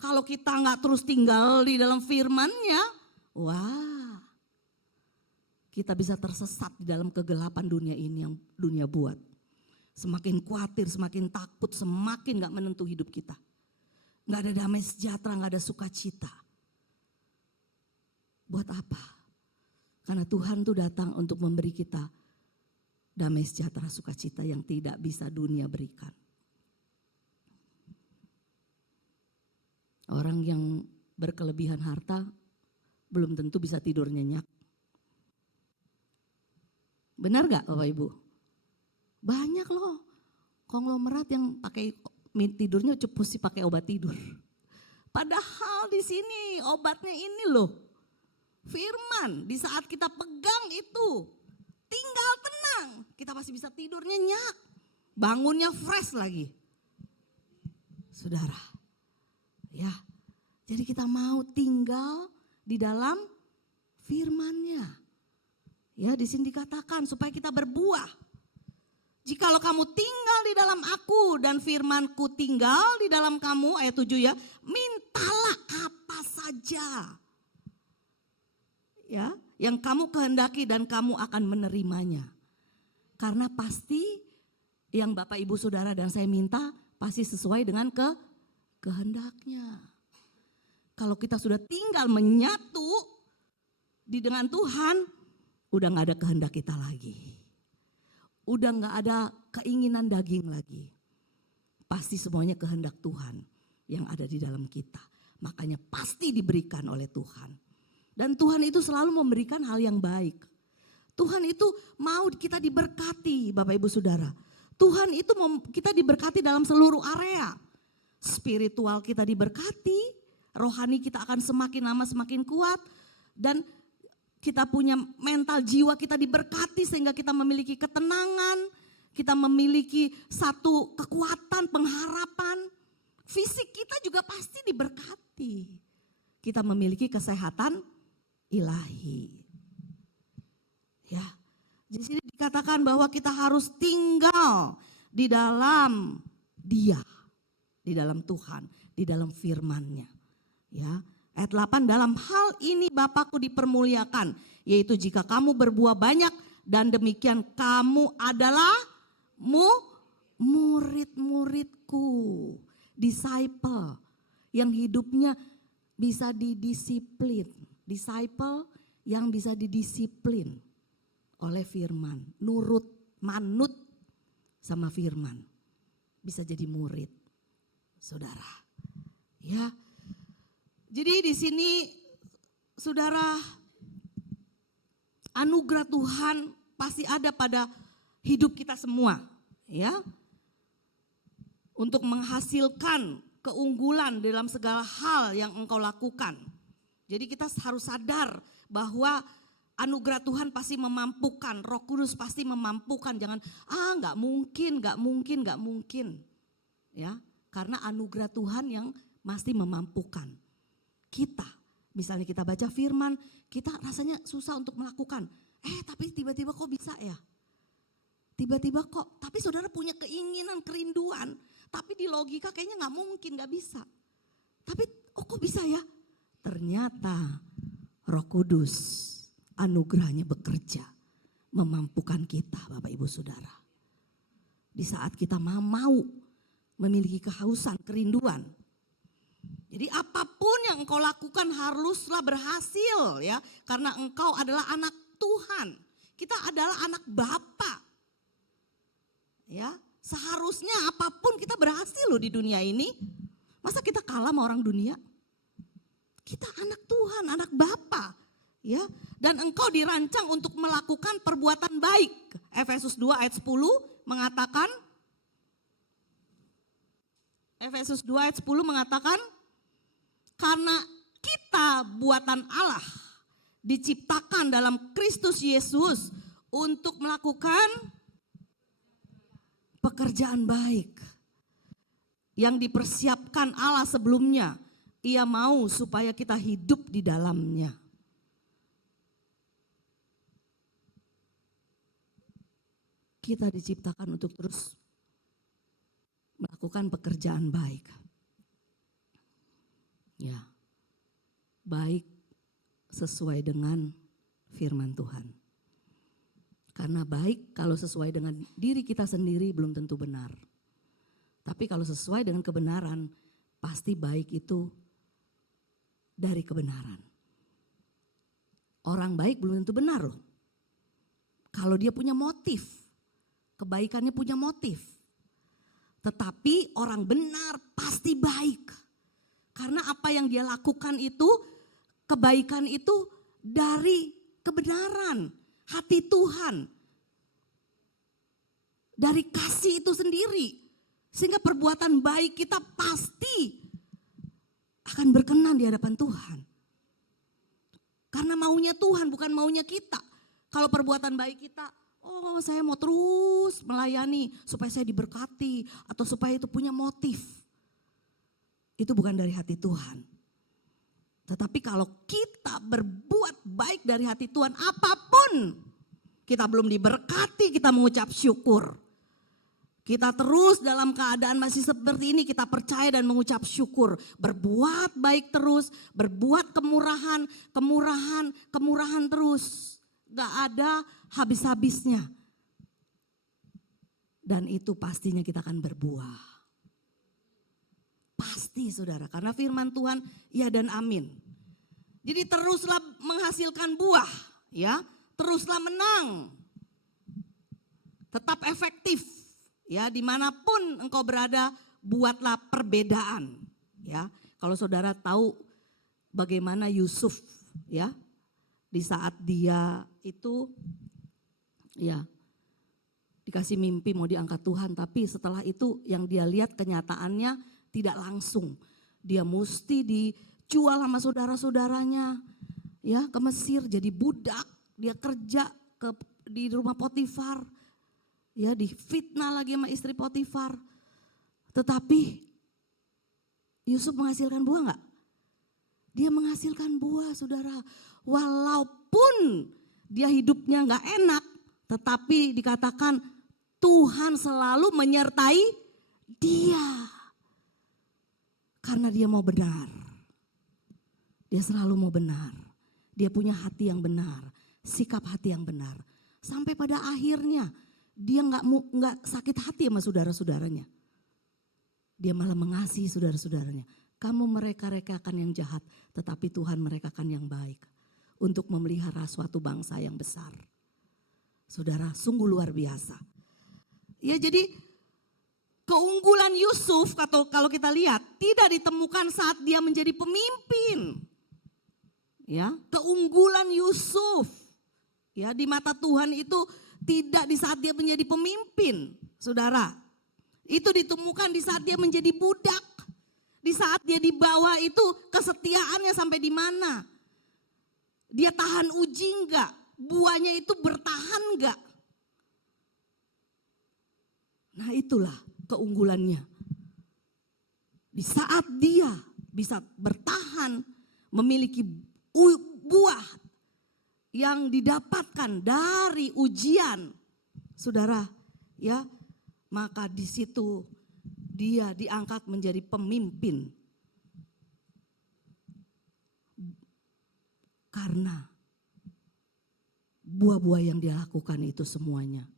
Kalau kita gak terus tinggal di dalam firman-Nya, wah, kita bisa tersesat di dalam kegelapan dunia ini yang dunia buat. Semakin khawatir, semakin takut, semakin gak menentu hidup kita. Gak ada damai sejahtera, gak ada sukacita. Buat apa? Karena Tuhan tuh datang untuk memberi kita damai sejahtera, sukacita yang tidak bisa dunia berikan. Orang yang berkelebihan harta belum tentu bisa tidur nyenyak. Benar gak Bapak Ibu? Banyak loh konglomerat yang pakai tidurnya mesti pakai obat tidur. Padahal di sini obatnya ini loh. firman. Di saat kita pegang itu, tinggal tenang, kita pasti bisa tidur nyenyak, bangunnya fresh lagi. Saudara, ya, jadi kita mau tinggal di dalam firman-Nya. Ya, di sini dikatakan supaya kita berbuah. Jikalau kamu tinggal di dalam aku dan firman-Ku tinggal di dalam kamu, ayat 7 ya, mintalah apa saja. Ya, yang kamu kehendaki dan kamu akan menerimanya. Karena pasti yang Bapak Ibu Saudara dan saya minta pasti sesuai dengan kehendaknya. Kalau kita sudah tinggal menyatu dengan Tuhan, udah gak ada kehendak kita lagi. Udah gak ada keinginan daging lagi. Pasti semuanya kehendak Tuhan yang ada di dalam kita. Makanya pasti diberikan oleh Tuhan. Dan Tuhan itu selalu memberikan hal yang baik. Tuhan itu mau kita diberkati, Bapak Ibu Saudara. Tuhan itu mau kita diberkati dalam seluruh area. Spiritual kita diberkati, rohani kita akan semakin lama semakin kuat. Dan kita punya mental jiwa kita diberkati sehingga kita memiliki ketenangan. Kita memiliki satu kekuatan, pengharapan. Fisik kita juga pasti diberkati. Kita memiliki kesehatan ilahi. Ya, di sini dikatakan bahwa kita harus tinggal di dalam Dia, di dalam Tuhan, di dalam firman-Nya. Ya, ayat 8, dalam hal ini Bapakku dipermuliakan, yaitu jika kamu berbuah banyak dan demikian kamu adalah murid-muridku, disciple yang hidupnya bisa didisiplin. Disciple yang bisa didisiplin oleh firman, manut sama firman, bisa jadi murid, saudara. Ya, jadi di sini, saudara, anugerah Tuhan pasti ada pada hidup kita semua, ya, untuk menghasilkan keunggulan dalam segala hal yang engkau lakukan. Jadi kita harus sadar bahwa anugerah Tuhan pasti memampukan, Roh Kudus pasti memampukan. Jangan nggak mungkin. Ya, karena anugerah Tuhan yang pasti memampukan. Kita, misalnya kita baca firman, kita rasanya susah untuk melakukan. Tapi tiba-tiba kok bisa ya? Tiba-tiba kok, tapi saudara punya keinginan, kerinduan. Tapi di logika kayaknya nggak mungkin, nggak bisa. Tapi kok bisa ya? Ternyata Roh Kudus anugerahnya bekerja memampukan kita, Bapak Ibu Saudara. Di saat kita mau memiliki kehausan, kerinduan. Jadi apapun yang engkau lakukan haruslah berhasil ya, karena engkau adalah anak Tuhan. Kita adalah anak Bapa. Ya, seharusnya apapun kita berhasil loh di dunia ini. Masa kita kalah sama orang dunia? Kita anak Tuhan, anak Bapa, ya. Dan engkau dirancang untuk melakukan perbuatan baik. Efesus 2 ayat 10 mengatakan, karena kita buatan Allah diciptakan dalam Kristus Yesus untuk melakukan pekerjaan baik yang dipersiapkan Allah sebelumnya. Ia mau supaya kita hidup di dalamnya. Kita diciptakan untuk terus melakukan pekerjaan baik. Ya, baik sesuai dengan firman Tuhan. Karena baik kalau sesuai dengan diri kita sendiri belum tentu benar. Tapi kalau sesuai dengan kebenaran, pasti baik itu dari kebenaran. Orang baik belum tentu benar loh. Kalau dia punya motif, kebaikannya punya motif. Tetapi orang benar pasti baik. Karena apa yang dia lakukan itu, kebaikan itu dari kebenaran, hati Tuhan. Dari kasih itu sendiri. Sehingga perbuatan baik kita pasti akan berkenan di hadapan Tuhan. Karena maunya Tuhan, bukan maunya kita. Kalau perbuatan baik kita, oh saya mau terus melayani supaya saya diberkati atau supaya itu punya motif. Itu bukan dari hati Tuhan. Tetapi kalau kita berbuat baik dari hati Tuhan, apapun kita belum diberkati, kita mengucap syukur. Kita terus dalam keadaan masih seperti ini, kita percaya dan mengucap syukur. Berbuat baik terus, berbuat kemurahan, kemurahan terus. Gak ada habis-habisnya. Dan itu pastinya kita akan berbuah. Pasti saudara, karena firman Tuhan ya dan amin. Jadi teruslah menghasilkan buah, ya, teruslah menang. Tetap efektif. Ya, dimanapun engkau berada, buatlah perbedaan. Ya, kalau saudara tahu bagaimana Yusuf, ya, di saat dia itu, ya, dikasih mimpi mau diangkat Tuhan, tapi setelah itu yang dia lihat kenyataannya tidak langsung. Dia mesti dijual sama saudara-saudaranya, ya, ke Mesir jadi budak. Dia kerja di rumah Potifar. Ya, difitnah lagi sama istri Potifar. Tetapi Yusuf menghasilkan buah enggak? Dia menghasilkan buah saudara. Walaupun dia hidupnya enggak enak. Tetapi dikatakan Tuhan selalu menyertai dia. Karena dia mau benar. Dia selalu mau benar. Dia punya hati yang benar. Sikap hati yang benar. Sampai pada akhirnya dia nggak sakit hati sama saudara-saudaranya. Dia malah mengasihi saudara-saudaranya. Kamu mereka-rekakan yang jahat, tetapi Tuhan merekakan yang baik. Untuk memelihara suatu bangsa yang besar. Saudara, sungguh luar biasa. Ya, jadi keunggulan Yusuf kalau kita lihat tidak ditemukan saat dia menjadi pemimpin. Ya, keunggulan Yusuf ya di mata Tuhan itu tidak di saat dia menjadi pemimpin, saudara. Itu ditemukan di saat dia menjadi budak. Di saat dia dibawa itu kesetiaannya sampai di mana. Dia tahan uji enggak? Buahnya itu bertahan enggak? Nah itulah keunggulannya. Di saat dia bisa bertahan, memiliki buah yang didapatkan dari ujian, saudara, ya, maka di situ dia diangkat menjadi pemimpin. Karena buah-buah yang dia lakukan itu semuanya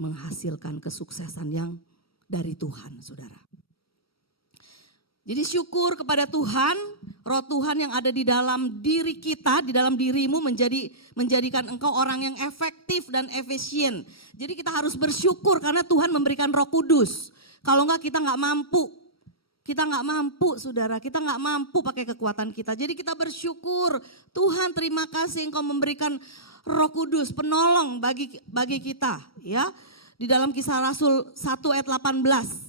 menghasilkan kesuksesan yang dari Tuhan, saudara. Jadi syukur kepada Tuhan, roh Tuhan yang ada di dalam diri kita, di dalam dirimu menjadikan engkau orang yang efektif dan efisien. Jadi kita harus bersyukur karena Tuhan memberikan Roh Kudus. Kalau enggak kita enggak mampu. Kita enggak mampu saudara, kita enggak mampu pakai kekuatan kita. Jadi kita bersyukur, Tuhan terima kasih engkau memberikan Roh Kudus, penolong bagi kita. Ya, di dalam Kisah Rasul 1 ayat 18.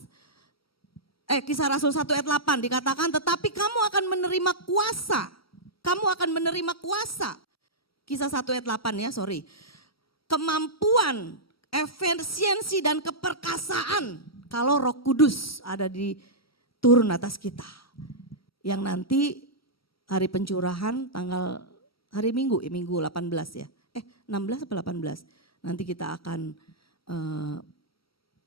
Kisah Rasul 1 ayat 8 dikatakan tetapi kamu akan menerima kuasa. Kamu akan menerima kuasa. Kisah 1 ayat 8 ya, sorry. Kemampuan, efisiensi dan keperkasaan kalau Roh Kudus ada di turun atas kita. Yang nanti hari pencurahan hari Minggu 18 ya. 16 atau 18. Nanti kita akan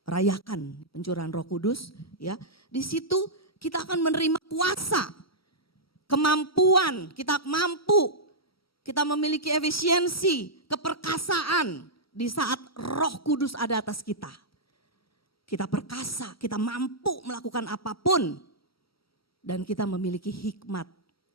rayakan pencurahan Roh Kudus ya. Di situ kita akan menerima kuasa, kemampuan, kita mampu, kita memiliki efisiensi, keperkasaan di saat Roh Kudus ada atas kita. Kita perkasa, kita mampu melakukan apapun dan kita memiliki hikmat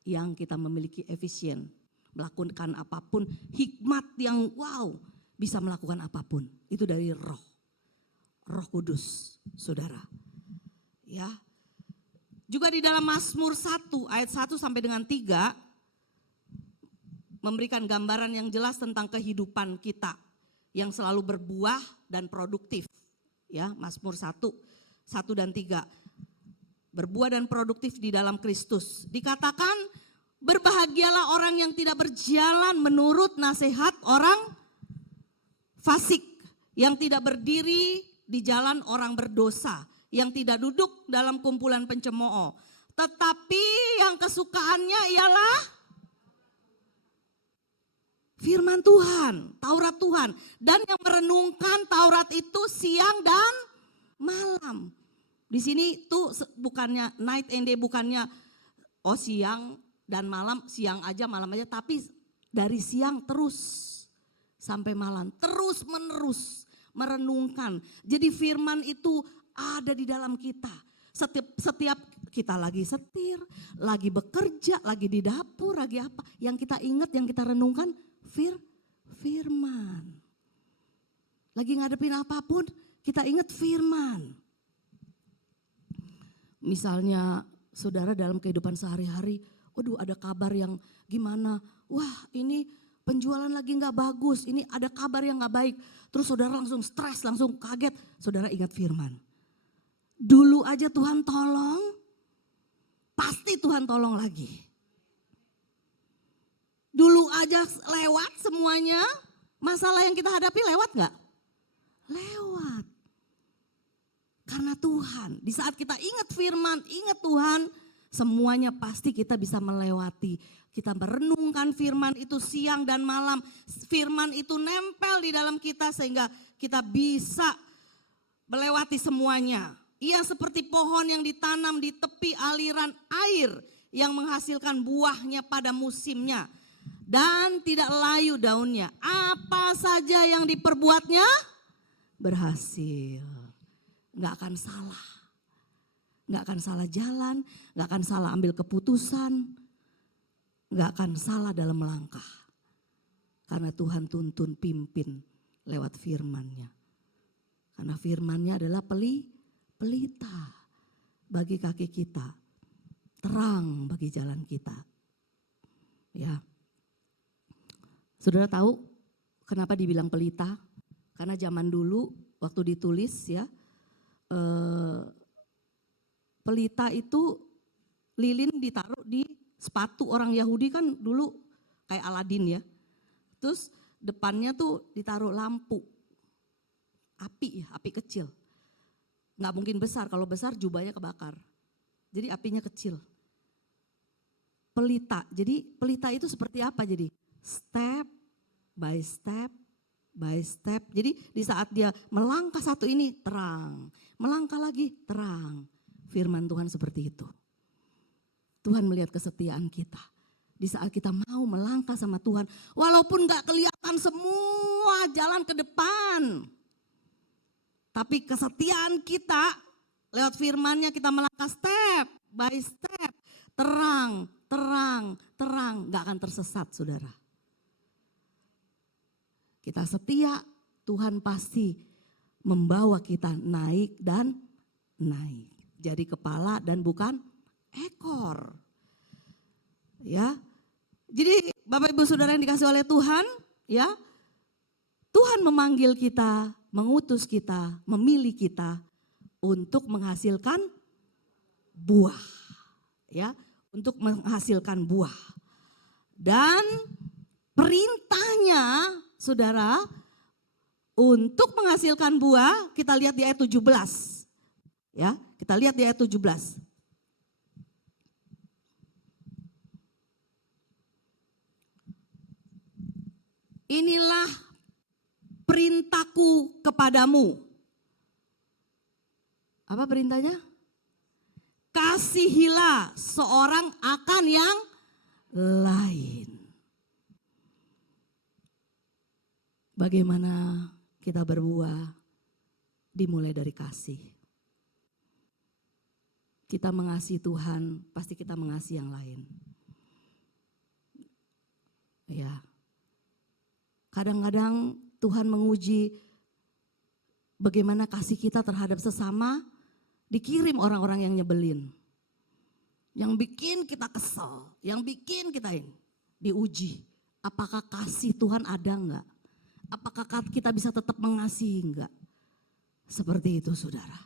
yang kita memiliki efisien, melakukan apapun, hikmat yang wow, bisa melakukan apapun. Itu dari Roh Kudus, saudara. Ya. Juga di dalam Mazmur 1 ayat 1 sampai dengan 3 memberikan gambaran yang jelas tentang kehidupan kita yang selalu berbuah dan produktif. Ya, Mazmur 1 dan 3. Berbuah dan produktif di dalam Kristus. Dikatakan Berbahagialah orang yang tidak berjalan menurut nasihat orang fasik, yang tidak berdiri di jalan orang berdosa, yang tidak duduk dalam kumpulan pencemooh. Tetapi yang kesukaannya ialah firman Tuhan, Taurat Tuhan. Dan yang merenungkan Taurat itu siang dan malam. Di sini tuh bukannya night and day, bukannya siang dan malam, siang aja malam aja. Tapi dari siang terus sampai malam, terus menerus merenungkan. Jadi firman itu ada di dalam kita. Setiap kita lagi setir, lagi bekerja, lagi di dapur, lagi apa. Yang kita ingat, yang kita renungkan firman. Lagi ngadepin apapun, kita ingat firman. Misalnya saudara dalam kehidupan sehari-hari, waduh ada kabar yang gimana, wah ini penjualan lagi gak bagus, ini ada kabar yang gak baik. Terus saudara langsung stres, langsung kaget. Saudara ingat firman. Dulu aja Tuhan tolong, pasti Tuhan tolong lagi. Dulu aja lewat semuanya, masalah yang kita hadapi lewat gak? Lewat. Karena Tuhan, di saat kita ingat firman, ingat Tuhan, semuanya pasti kita bisa melewati. Kita merenungkan firman itu siang dan malam. Firman itu nempel di dalam kita sehingga kita bisa melewati semuanya. Ia seperti pohon yang ditanam di tepi aliran air yang menghasilkan buahnya pada musimnya. Dan tidak layu daunnya. Apa saja yang diperbuatnya berhasil. Gak akan salah. Gak akan salah jalan, gak akan salah ambil keputusan. Gak akan salah dalam melangkah. Karena Tuhan tuntun pimpin lewat firman-Nya. Karena firman-Nya adalah pelita bagi kaki kita. Terang bagi jalan kita. Ya. Saudara tahu kenapa dibilang pelita? Karena zaman dulu waktu ditulis ya. Pelita itu lilin ditaruh di sepatu orang Yahudi kan dulu kayak Aladin ya. Terus depannya tuh ditaruh lampu. Api ya, api kecil. Nggak mungkin besar, kalau besar jubahnya kebakar. Jadi apinya kecil. Pelita, jadi pelita itu seperti apa jadi? Step by step by step. Jadi di saat dia melangkah satu ini terang. Melangkah lagi terang. Firman Tuhan seperti itu. Tuhan melihat kesetiaan kita. Di saat kita mau melangkah sama Tuhan. Walaupun gak kelihatan semua jalan ke depan. Tapi kesetiaan kita lewat firman-Nya kita melangkah step by step. Terang, terang, terang. Gak akan tersesat saudara. Kita setia, Tuhan pasti membawa kita naik dan naik. Jadi kepala dan bukan ekor. Ya. Jadi Bapak Ibu Saudara yang dikasih oleh Tuhan, ya. Tuhan memanggil kita, mengutus kita, memilih kita untuk menghasilkan buah. Ya, untuk menghasilkan buah. Dan perintahnya Saudara untuk menghasilkan buah, kita lihat di ayat 17. Ya, kita lihat di ayat 17. Inilah perintahku kepadamu. Apa perintahnya? Kasihilah seorang akan yang lain. Bagaimana kita berbuah dimulai dari kasih. Kita mengasihi Tuhan, pasti kita mengasihi yang lain. Ya. Kadang-kadang Tuhan menguji bagaimana kasih kita terhadap sesama, dikirim orang-orang yang nyebelin. Yang bikin kita kesel, yang bikin kita ini diuji. Apakah kasih Tuhan ada enggak? Apakah kita bisa tetap mengasihi enggak? Seperti itu saudara.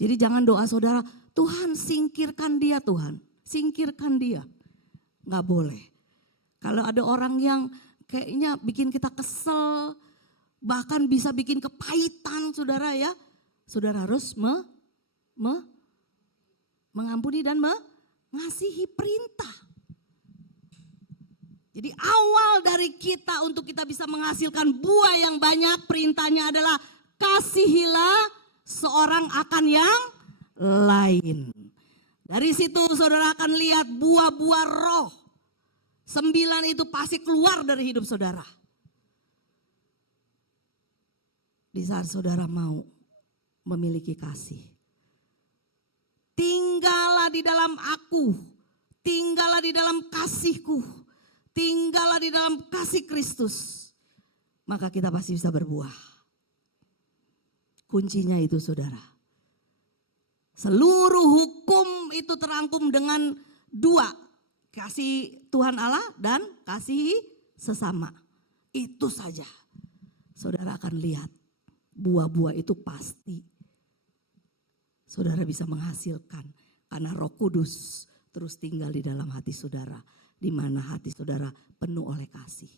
Jadi jangan doa saudara, Tuhan singkirkan dia Tuhan, singkirkan dia. Nggak boleh. Kalau ada orang yang kayaknya bikin kita kesel, bahkan bisa bikin kepahitan saudara ya. Saudara harus mengampuni dan mengasihi perintah. Jadi awal dari kita untuk kita bisa menghasilkan buah yang banyak, perintahnya adalah kasihilah seorang akan yang lain. Dari situ saudara akan lihat buah-buah roh. 9 itu pasti keluar dari hidup saudara. Di saat saudara mau memiliki kasih. Tinggallah di dalam aku, tinggallah di dalam kasihku, tinggallah di dalam kasih Kristus. Maka kita pasti bisa berbuah. Kuncinya itu saudara. Seluruh hukum itu terangkum dengan 2. Kasih Tuhan Allah dan kasih sesama. Itu saja. Saudara akan lihat buah-buah itu pasti saudara bisa menghasilkan. Karena Roh Kudus terus tinggal di dalam hati saudara. Di mana hati saudara penuh oleh kasih.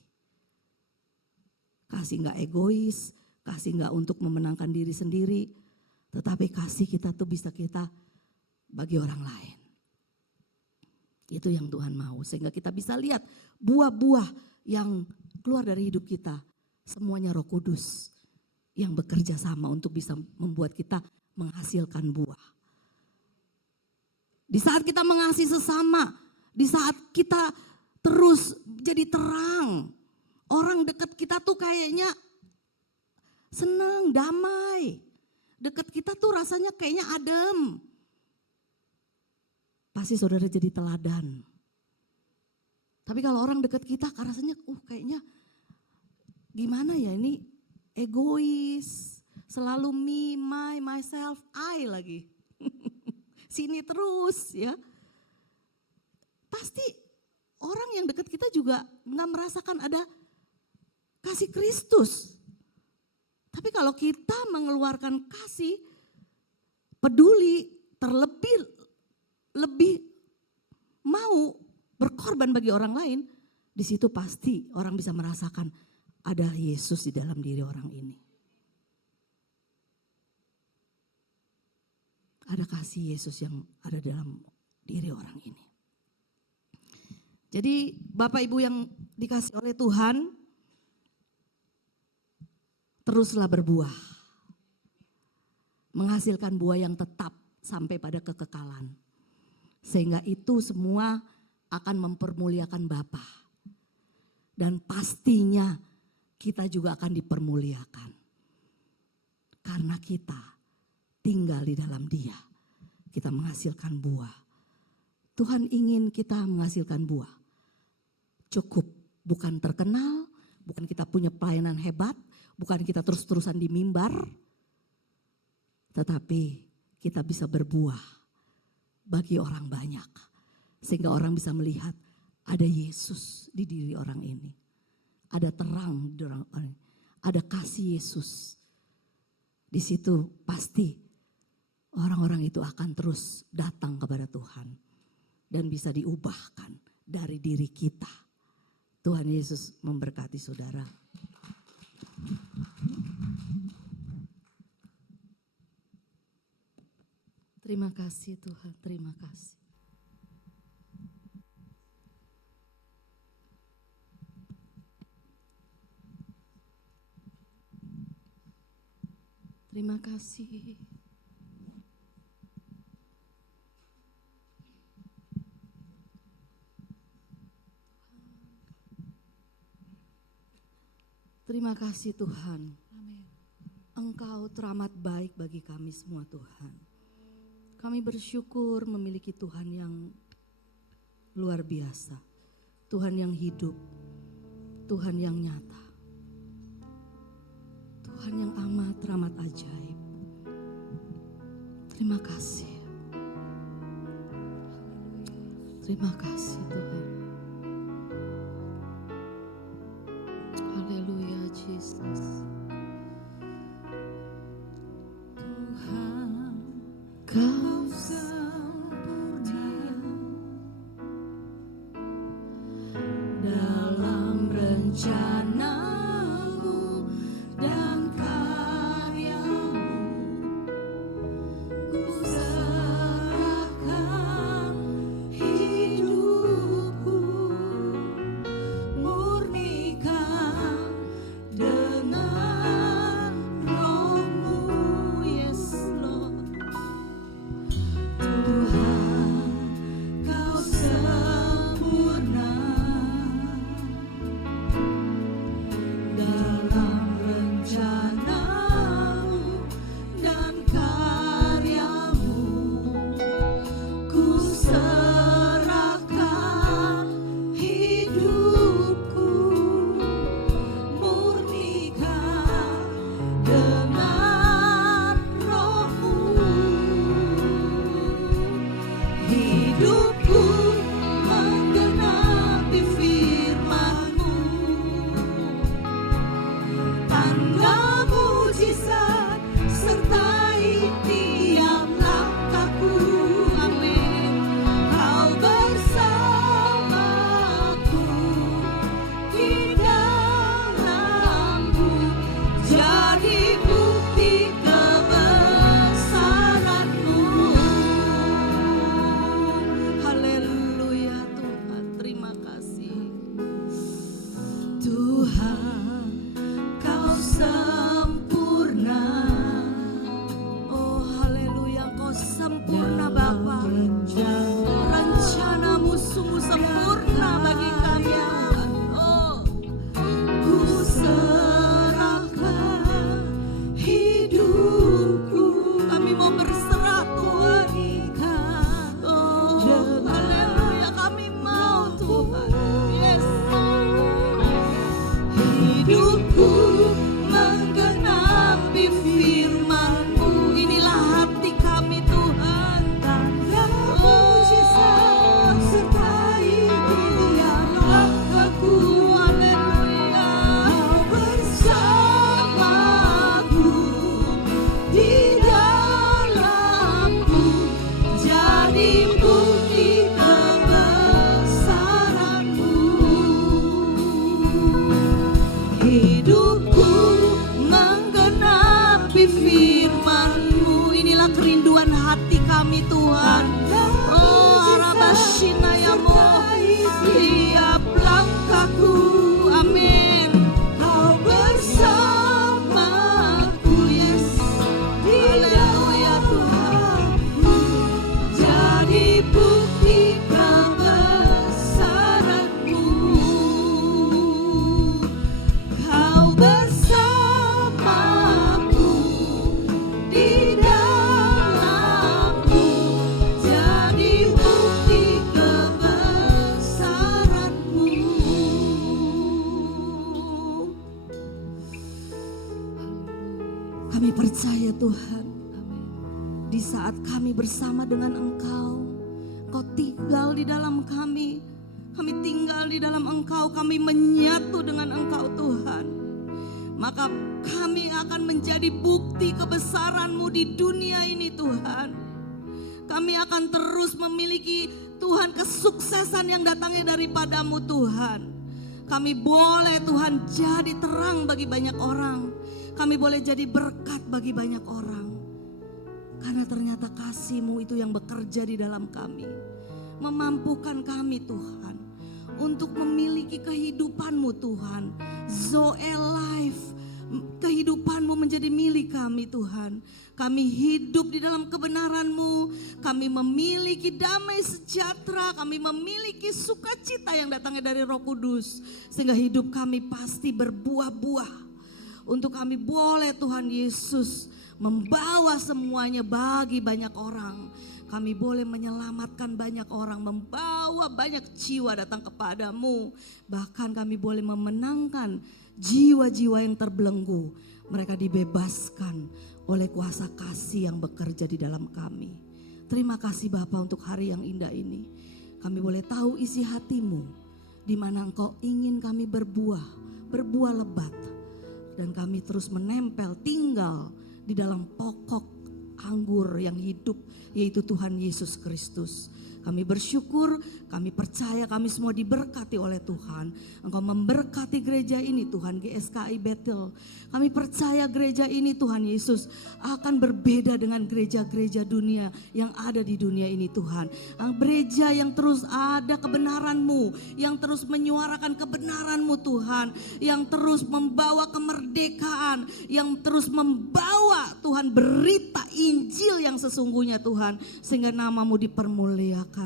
Kasih gak egois, kasih gak untuk memenangkan diri sendiri. Tetapi kasih kita tuh bisa kita bagi orang lain. Itu yang Tuhan mau. Sehingga kita bisa lihat buah-buah yang keluar dari hidup kita. Semuanya Roh Kudus yang bekerja sama untuk bisa membuat kita menghasilkan buah. Di saat kita mengasihi sesama, di saat kita terus jadi terang, orang dekat kita tuh kayaknya senang, damai. Dekat kita tuh rasanya kayaknya adem. Pasti saudara jadi teladan. Tapi kalau orang dekat kita rasanya kayaknya gimana ya, ini egois, selalu me, my, myself, I lagi. Sini terus ya. Pasti orang yang dekat kita juga nggak merasakan ada kasih Kristus. Tapi kalau kita mengeluarkan kasih, peduli, lebih mau berkorban bagi orang lain, di situ pasti orang bisa merasakan ada Yesus di dalam diri orang ini. Ada kasih Yesus yang ada dalam diri orang ini. Jadi Bapak Ibu yang dikasih oleh Tuhan, teruslah berbuah. Menghasilkan buah yang tetap sampai pada kekekalan. Sehingga itu semua akan mempermuliakan Bapa. Dan pastinya kita juga akan dipermuliakan. Karena kita tinggal di dalam Dia. Kita menghasilkan buah. Tuhan ingin kita menghasilkan buah. Cukup, bukan terkenal, bukan kita punya pelayanan hebat, bukan kita terus-terusan di mimbar, tetapi kita bisa berbuah bagi orang banyak. Sehingga orang bisa melihat ada Yesus di diri orang ini. Ada terang di orang ini. Ada kasih Yesus. Di situ pasti orang-orang itu akan terus datang kepada Tuhan. Dan bisa diubahkan dari diri kita. Tuhan Yesus memberkati saudara. Terima kasih Tuhan, terima kasih. Terima kasih. Terima kasih Tuhan. Amin. Engkau teramat baik bagi kami semua Tuhan. Kami bersyukur memiliki Tuhan yang luar biasa. Tuhan yang hidup. Tuhan yang nyata. Tuhan yang amat teramat ajaib. Terima kasih. Terima kasih Tuhan. Haleluya Jesus. Tuhan, Kau sempurna rencanamu dan karyamu. Ku serahkan hidupku, murnikan dengan roh-Mu, yes Lord. Tuhan, Kau sempurna dalam rencanamu dan karyamu. Ku serahkan hidupku, murnikan dengan roh-Mu. Hidupku menggenapi firman-Mu, tanda mujizat sertai tiap langkahku. Amin. Kau bersamaku di dalamku, jadi bukti kebesaran-Mu. Haleluya Tuhan, terima kasih. Tuhan, Kau sempurna. Oh haleluya, Kau sempurna Bapa. Rencana-Mu sungguh sempurna bagi kami Tuhan. Oh, ku serahkan hidupku. Kami mau berserah Tuhan. Oh haleluya, kami mau Tuhan. Yes. Hidupku menggenapi firman-Mu. Inilah hati kami Tuhan. Oh, sertai tiap langkahku. Haleluya. Kau bersamaku di dalamku, jadi bukti kebesaran-Mu. Hidupku menggenapi firman-Mu. Inilah kerinduan hati kami Tuhan. Oh Arabashinayamu, tiap langkahku. Amin. Kau bersamaku, yes. Haleluya Tuhan, jadi bukti kebesaran-Mu. Kau bersamaku di dalamku, jadi bukti kebesaran-Mu. Kami percaya Tuhan, di saat kami bersama dengan Engkau, Kau tinggal di dalam kami. Kami tinggal di dalam Engkau, kami menyatu dengan Engkau Tuhan. Maka kami akan menjadi bukti kebesaran-Mu di dunia ini Tuhan. Kami akan terus memiliki Tuhan kesuksesan yang datangnya daripada-Mu Tuhan. Kami boleh Tuhan jadi terang bagi banyak orang. Kami boleh jadi berkat bagi banyak orang. Karena ternyata kasih-Mu itu yang bekerja di dalam kami. Memampukan kami Tuhan untuk memiliki kehidupan-Mu Tuhan. Zoe life, kehidupan-Mu menjadi milik kami Tuhan. Kami hidup di dalam kebenaran-Mu. Kami memiliki damai sejahtera. Kami memiliki sukacita yang datangnya dari Roh Kudus. Sehingga hidup kami pasti berbuah-buah. Untuk kami boleh Tuhan Yesus membawa semuanya bagi banyak orang. Kami boleh menyelamatkan banyak orang, membawa banyak jiwa datang kepadamu. Bahkan kami boleh memenangkan jiwa-jiwa yang terbelenggu. Mereka dibebaskan oleh kuasa kasih yang bekerja di dalam kami. Terima kasih Bapa untuk hari yang indah ini. Kami boleh tahu isi hati-Mu, di mana Engkau ingin kami berbuah lebat. Dan kami terus menempel, tinggal di dalam pokok anggur anggur yang hidup, yaitu Tuhan Yesus Kristus. Kami bersyukur, kami percaya kami semua diberkati oleh Tuhan. Engkau memberkati gereja ini Tuhan, GSKI Bethel. Kami percaya gereja ini Tuhan Yesus akan berbeda dengan gereja-gereja dunia yang ada di dunia ini Tuhan. Gereja yang terus ada kebenaran-Mu, yang terus menyuarakan kebenaran-Mu Tuhan, yang terus membawa kemerdekaan, yang terus membawa Tuhan berita Injil yang sesungguhnya Tuhan, sehingga nama-Mu dipermuliakan.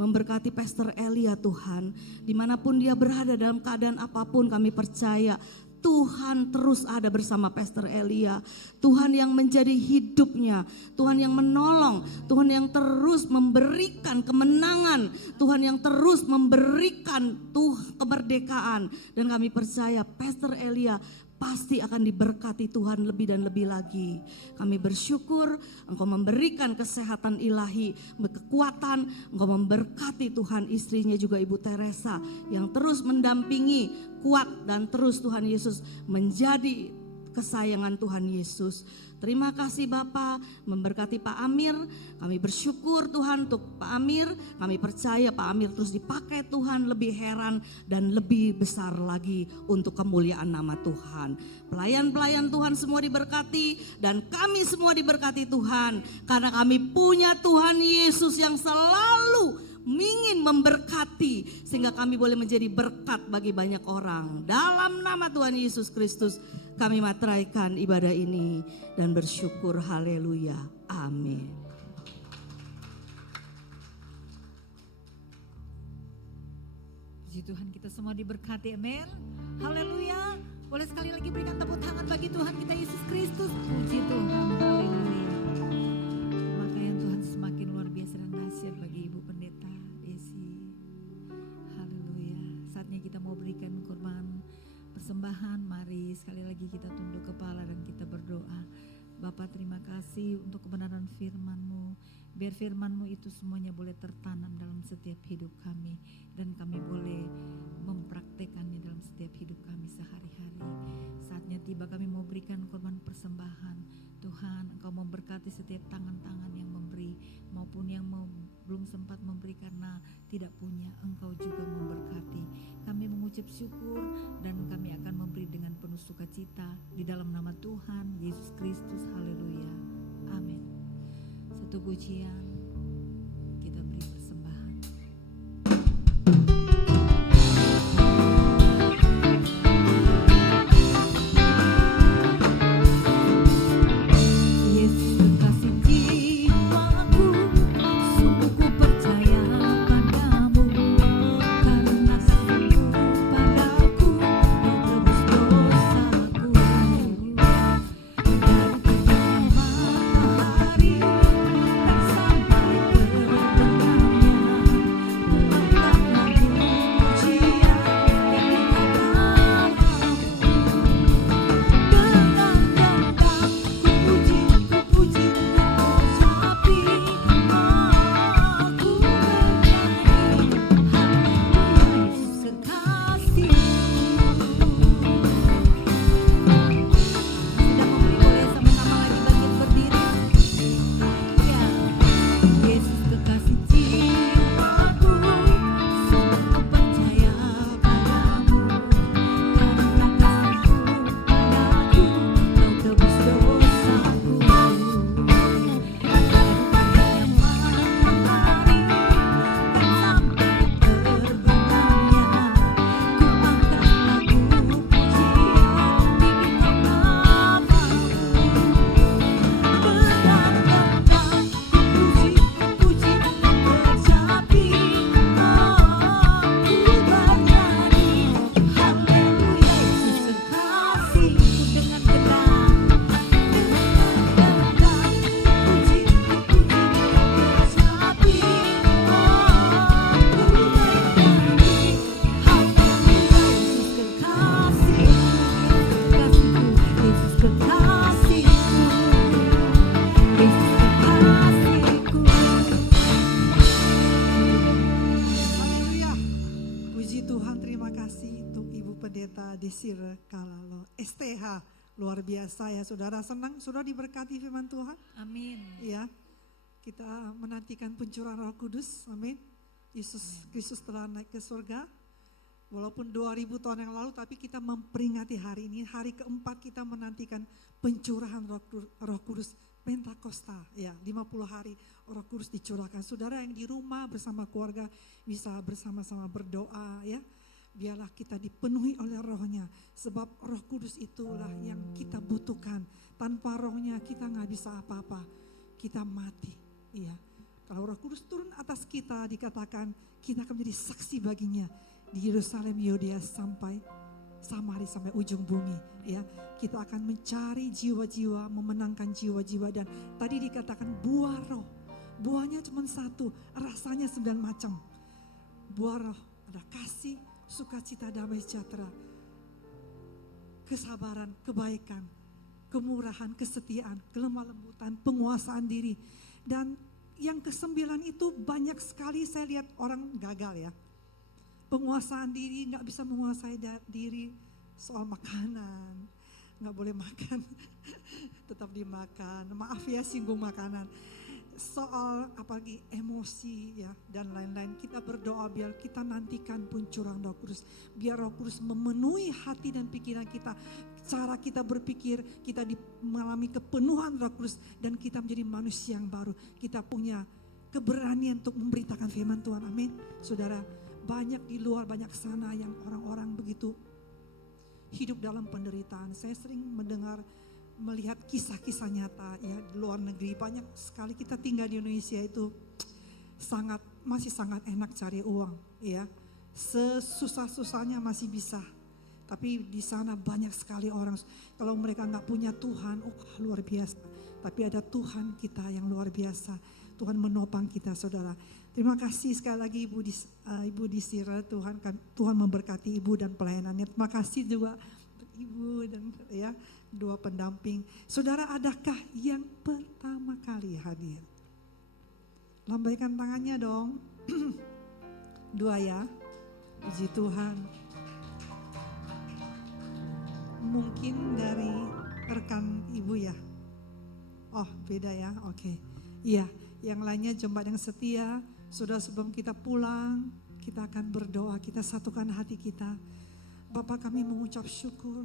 Memberkati Pastor Elia Tuhan, dimanapun dia berada dalam keadaan apapun, kami percaya Tuhan terus ada bersama Pastor Elia. Tuhan yang menjadi hidupnya, Tuhan yang menolong, Tuhan yang terus memberikan kemenangan, Tuhan yang terus memberikan kemerdekaan. Dan kami percaya Pastor Elia pasti akan diberkati Tuhan lebih dan lebih lagi. Kami bersyukur Engkau memberikan kesehatan ilahi, kekuatan. Engkau memberkati Tuhan istrinya juga Ibu Teresa yang terus mendampingi, kuat dan terus Tuhan Yesus menjadi kesayangan Tuhan Yesus. Terima kasih Bapa, memberkati Pak Amir. Kami bersyukur Tuhan untuk Pak Amir. Kami percaya Pak Amir terus dipakai Tuhan lebih heran dan lebih besar lagi untuk kemuliaan nama Tuhan. Pelayan-pelayan Tuhan semua diberkati dan kami semua diberkati Tuhan. Karena kami punya Tuhan Yesus yang selalu ingin memberkati sehingga kami boleh menjadi berkat bagi banyak orang. Dalam nama Tuhan Yesus Kristus kami materaikan ibadah ini dan bersyukur. Haleluya. Amin. Puji Tuhan, kita semua diberkati. Amin. Haleluya. Boleh sekali lagi berikan tepuk tangan bagi Tuhan kita Yesus Kristus. Puji Tuhan. Haleluya. Pemakaian Tuhan semakin luar biasa dan dahsyat bagi Ibu Pendeta Desi. Haleluya. Saatnya kita mau berikan korban persembahan. Mari sekali lagi kita tunduk kepala dan kita berdoa. Bapa, terima kasih untuk kebenaran firman-Mu. Biar firman-Mu itu semuanya boleh tertanam dalam setiap hidup kami. Dan kami boleh mempraktekannya dalam setiap hidup kami sehari-hari. Saatnya tiba kami mau berikan korban persembahan. Tuhan, Engkau memberkati setiap tangan-tangan yang memberi maupun yang belum sempat memberi karena tidak punya. Engkau juga memberkati. Kami mengucap syukur dan kami akan memberi dengan penuh sukacita di dalam nama Tuhan Yesus Kristus. Haleluya. Amin. Satu pujian kita beri persembahan. Desir Kalalo STH Luar biasa ya saudara, senang saudara diberkati firman Tuhan. Amin. Ya, kita menantikan pencurahan Roh Kudus, amin. Yesus Kristus telah naik ke surga. Walaupun 2000 tahun yang lalu, tapi kita memperingati hari ini, hari keempat kita menantikan pencurahan Roh Kudus Pentakosta. Ya, 50 hari Roh Kudus dicurahkan. Saudara yang di rumah bersama keluarga bisa bersama-sama berdoa ya. Biarlah kita dipenuhi oleh Roh-Nya, sebab Roh Kudus itulah yang kita butuhkan. Tanpa Roh-Nya kita nggak bisa apa-apa, kita mati. Iya. Kalau Roh Kudus turun atas kita, dikatakan kita akan menjadi saksi baginya di Yerusalem, Yudea sampai Samaria, sampai ujung bumi. Ya, kita akan mencari jiwa-jiwa, memenangkan jiwa-jiwa. Dan tadi dikatakan buah Roh, buahnya cuma satu, rasanya 9 macam. Buah Roh ada kasih, sukacita, damai sejahtera, kesabaran, kebaikan, kemurahan, kesetiaan, kelemah lembutan, penguasaan diri. Dan yang ke-9 itu banyak sekali saya lihat orang gagal ya. Penguasaan diri, gak bisa menguasai diri soal makanan, gak boleh makan, tetap dimakan. Maaf ya singgung makanan. Soal apalagi emosi ya dan lain-lain, kita berdoa biar kita nantikan pencurahan Roh Kudus, biar Roh Kudus memenuhi hati dan pikiran kita, cara kita berpikir, kita mengalami kepenuhan Roh Kudus dan kita menjadi manusia yang baru. Kita punya keberanian untuk memberitakan firman Tuhan, amin. Saudara, banyak di luar, banyak sana yang orang-orang begitu hidup dalam penderitaan. Saya sering melihat kisah-kisah nyata ya di luar negeri. Banyak sekali kita tinggal di Indonesia itu masih sangat enak cari uang ya. Sesusah-susahnya masih bisa. Tapi di sana banyak sekali orang, kalau mereka nggak punya Tuhan, luar biasa. Tapi ada Tuhan kita yang luar biasa. Tuhan menopang kita saudara. Terima kasih sekali lagi Ibu Disira, Tuhan memberkati Ibu dan pelayanannya. Terima kasih juga Ibu dan ya dua pendamping. Saudara, adakah yang pertama kali hadir? Lambaikan tangannya dong. 2 ya. Puji Tuhan. Mungkin dari rekan Ibu ya. Oh, beda ya. Oke. Iya, yang lainnya jemaat yang setia. Saudara, sebelum kita pulang, kita akan berdoa, kita satukan hati kita. Bapak, kami mengucap syukur.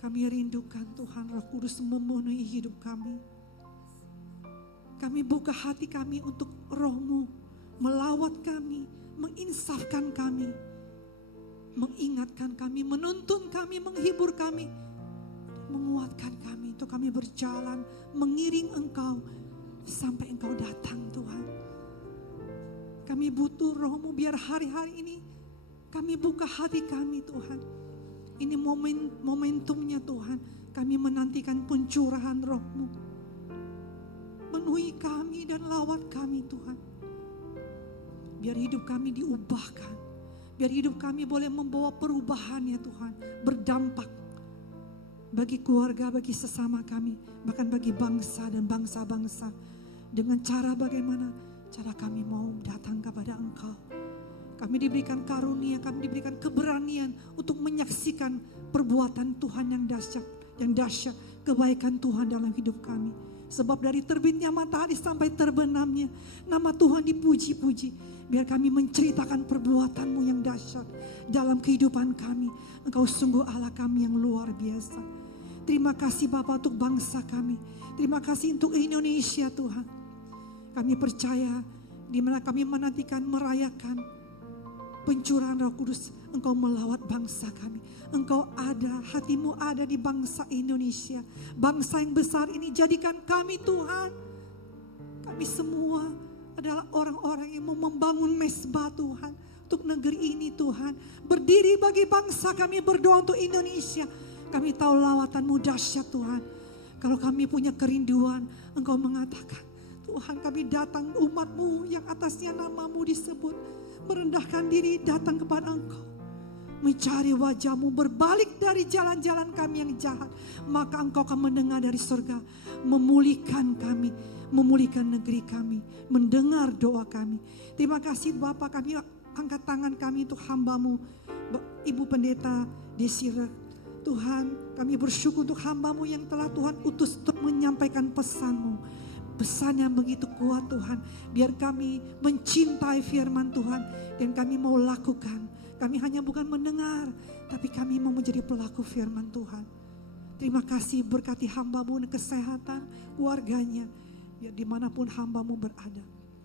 Kami rindukan Tuhan Roh Kudus memenuhi hidup kami. Kami buka hati kami untuk Roh-Mu melawat kami, menginsafkan kami, mengingatkan kami, menuntun kami, menghibur kami, menguatkan kami untuk kami berjalan mengiring Engkau sampai Engkau datang Tuhan. Kami butuh Roh-Mu biar hari-hari ini kami buka hati kami Tuhan. Ini momentumnya Tuhan. Kami menantikan pencurahan Roh-Mu. Penuhi kami dan lawat kami Tuhan. Biar hidup kami diubahkan. Biar hidup kami boleh membawa perubahan ya Tuhan. Berdampak bagi keluarga, bagi sesama kami. Bahkan bagi bangsa dan bangsa-bangsa. Dengan cara bagaimana? Cara kami mau datang kepada Engkau. Kami diberikan karunia, kami diberikan keberanian untuk menyaksikan perbuatan Tuhan yang dahsyat, kebaikan Tuhan dalam hidup kami. Sebab dari terbitnya matahari sampai terbenamnya, nama Tuhan dipuji-puji. Biar kami menceritakan perbuatan-Mu yang dahsyat dalam kehidupan kami. Engkau sungguh Allah kami yang luar biasa. Terima kasih Bapa untuk bangsa kami. Terima kasih untuk Indonesia Tuhan. Kami percaya di mana kami menantikan merayakan pencurahan Roh Kudus, Engkau melawat bangsa kami. Engkau ada, hati-Mu ada di bangsa Indonesia. Bangsa yang besar ini, jadikan kami Tuhan. Kami semua adalah orang-orang yang mau membangun mesbah Tuhan. Untuk negeri ini Tuhan. Berdiri bagi bangsa kami, berdoa untuk Indonesia. Kami tahu lawatan-Mu dahsyat Tuhan. Kalau kami punya kerinduan, Engkau mengatakan, Tuhan kami datang umat-Mu yang atasnya nama-Mu disebut. Merendahkan diri datang kepada Engkau. Mencari wajah-Mu, berbalik dari jalan-jalan kami yang jahat. Maka Engkau akan mendengar dari surga. Memulihkan kami, memulihkan negeri kami. Mendengar doa kami. Terima kasih Bapak, kami angkat tangan kami untuk hamba-Mu. Ibu Pendeta Desira. Tuhan, kami bersyukur untuk hamba-Mu yang telah Tuhan utus untuk menyampaikan pesan-Mu. Pesan yang begitu kuat Tuhan. Biar kami mencintai firman Tuhan dan kami mau lakukan. Kami hanya bukan mendengar, tapi kami mau menjadi pelaku firman Tuhan. Terima kasih berkati hamba-Mu kesehatan, keluarganya. Biar dimanapun hamba-Mu berada.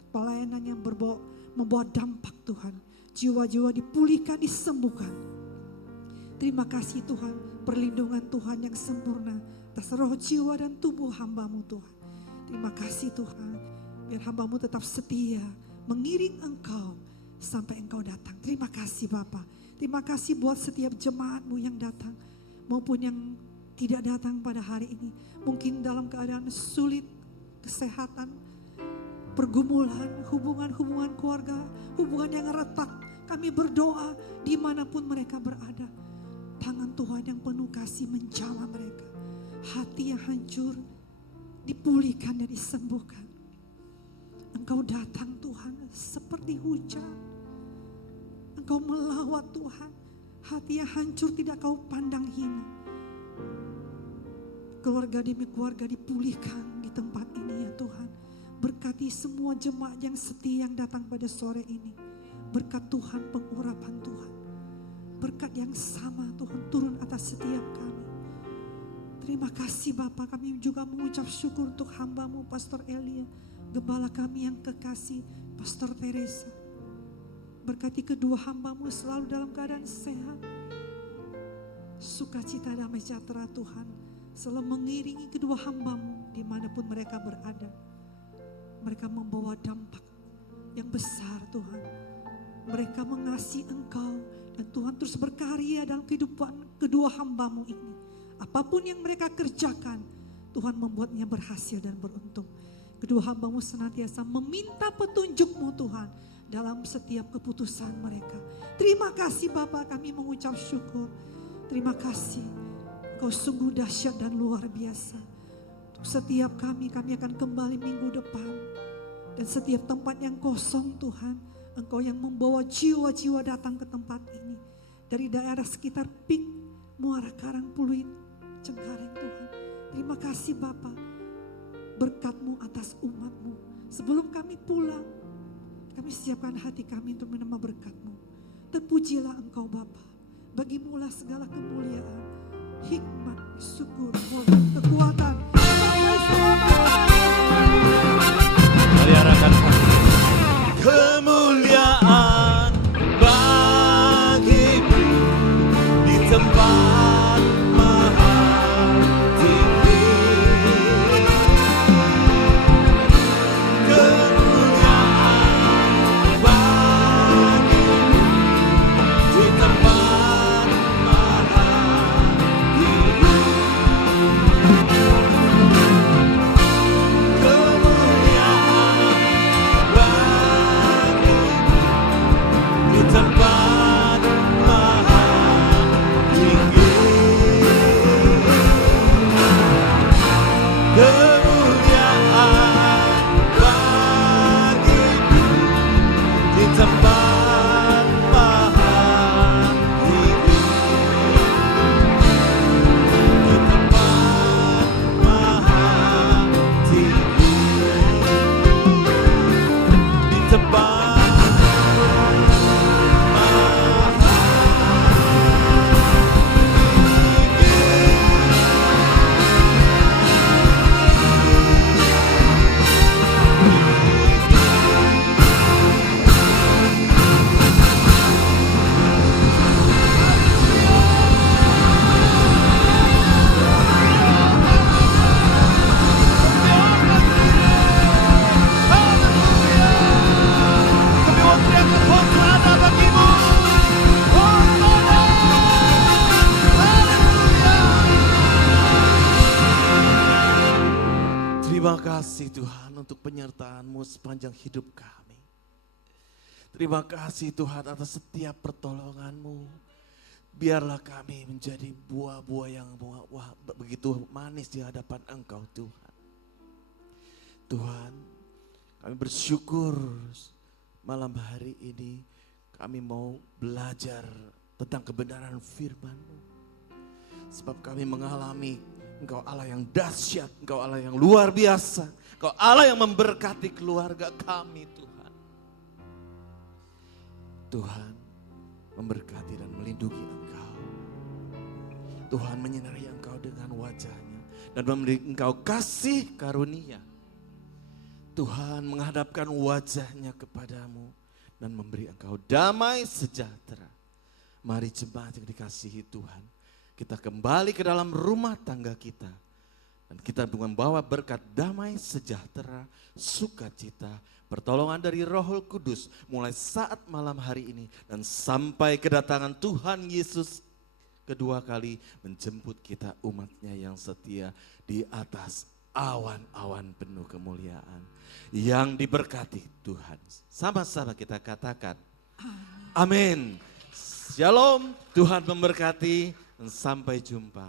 Pelayanan yang membawa dampak Tuhan. Jiwa-jiwa dipulihkan, disembuhkan. Terima kasih Tuhan. Perlindungan Tuhan yang sempurna atas roh, jiwa dan tubuh hamba-Mu Tuhan. Terima kasih Tuhan. Biar hamba-Mu tetap setia mengiring Engkau sampai Engkau datang. Terima kasih Bapa. Terima kasih buat setiap jemaat-Mu yang datang maupun yang tidak datang pada hari ini. Mungkin dalam keadaan sulit, kesehatan, pergumulan, hubungan-hubungan keluarga, hubungan yang retak. Kami berdoa dimanapun mereka berada. Tangan Tuhan yang penuh kasih menjamah mereka. Hati yang hancur dipulihkan dan disembuhkan. Engkau datang Tuhan seperti hujan. Engkau melawat Tuhan. Hati yang hancur tidak Kau pandang hina. Keluarga demi keluarga dipulihkan di tempat ini ya Tuhan. Berkati semua jemaat yang setia yang datang pada sore ini. Berkat Tuhan, pengurapan Tuhan. Berkat yang sama Tuhan turun atas setiap kami. Terima kasih Bapak, kami juga mengucap syukur untuk hamba-Mu Pastor Elia. Gembala kami yang kekasih Pastor Teresa. Berkati kedua hamba-Mu selalu dalam keadaan sehat. Sukacita damai sejahtera Tuhan selalu mengiringi kedua hamba-Mu dimanapun mereka berada. Mereka membawa dampak yang besar Tuhan. Mereka mengasihi Engkau dan Tuhan terus berkarya dalam kehidupan kedua hamba-Mu ini. Apapun yang mereka kerjakan, Tuhan membuatnya berhasil dan beruntung. Kedua hamba-Mu senantiasa meminta petunjuk-Mu Tuhan dalam setiap keputusan mereka. Terima kasih Bapak, kami mengucap syukur. Terima kasih, Kau sungguh dahsyat dan luar biasa. Untuk setiap kami akan kembali minggu depan. Dan setiap tempat yang kosong Tuhan, Engkau yang membawa jiwa-jiwa datang ke tempat ini. Dari daerah sekitar Pik, Muara Karang, Pluit, Cengkareng Tuhan. Terima kasih Bapa, berkat-Mu atas umat-Mu. Sebelum kami pulang, kami siapkan hati kami untuk menerima berkat-Mu. Terpujilah Engkau Bapa, bagi-Mu lah segala kemuliaan, hikmat, syukur, kekuatan. Mari arahkan kemuliaan bagi-Mu di tempat maha tinggi. Kemuliaan bagi-Mu di tempat maha tinggi. Tempat maha tinggi, kemuliaan bagi-Mu di tempat maha tinggi, di tempat maha tinggi, di tempat terima kasih Tuhan untuk penyertaan-Mu sepanjang hidup kami. Terima kasih Tuhan atas setiap pertolongan-Mu. Biarlah kami menjadi buah-buah yang begitu manis di hadapan Engkau Tuhan. Tuhan, kami bersyukur malam hari ini kami mau belajar tentang kebenaran firman-Mu. Sebab kami mengalami Engkau Allah yang dahsyat, Engkau Allah yang luar biasa, Engkau Allah yang memberkati keluarga kami Tuhan. Tuhan memberkati dan melindungi Engkau. Tuhan menyinari Engkau dengan wajahnya dan memberi Engkau kasih karunia. Tuhan menghadapkan wajahnya kepadamu dan memberi Engkau damai sejahtera. Mari jemaat yang dikasihi Tuhan, kita kembali ke dalam rumah tangga kita. Dan kita membawa berkat damai sejahtera, sukacita, pertolongan dari Roh Kudus mulai saat malam hari ini. Dan sampai kedatangan Tuhan Yesus kedua kali menjemput kita umatnya yang setia di atas awan-awan penuh kemuliaan. Yang diberkati Tuhan. Sama-sama kita katakan amin. Shalom, Tuhan memberkati dan sampai jumpa.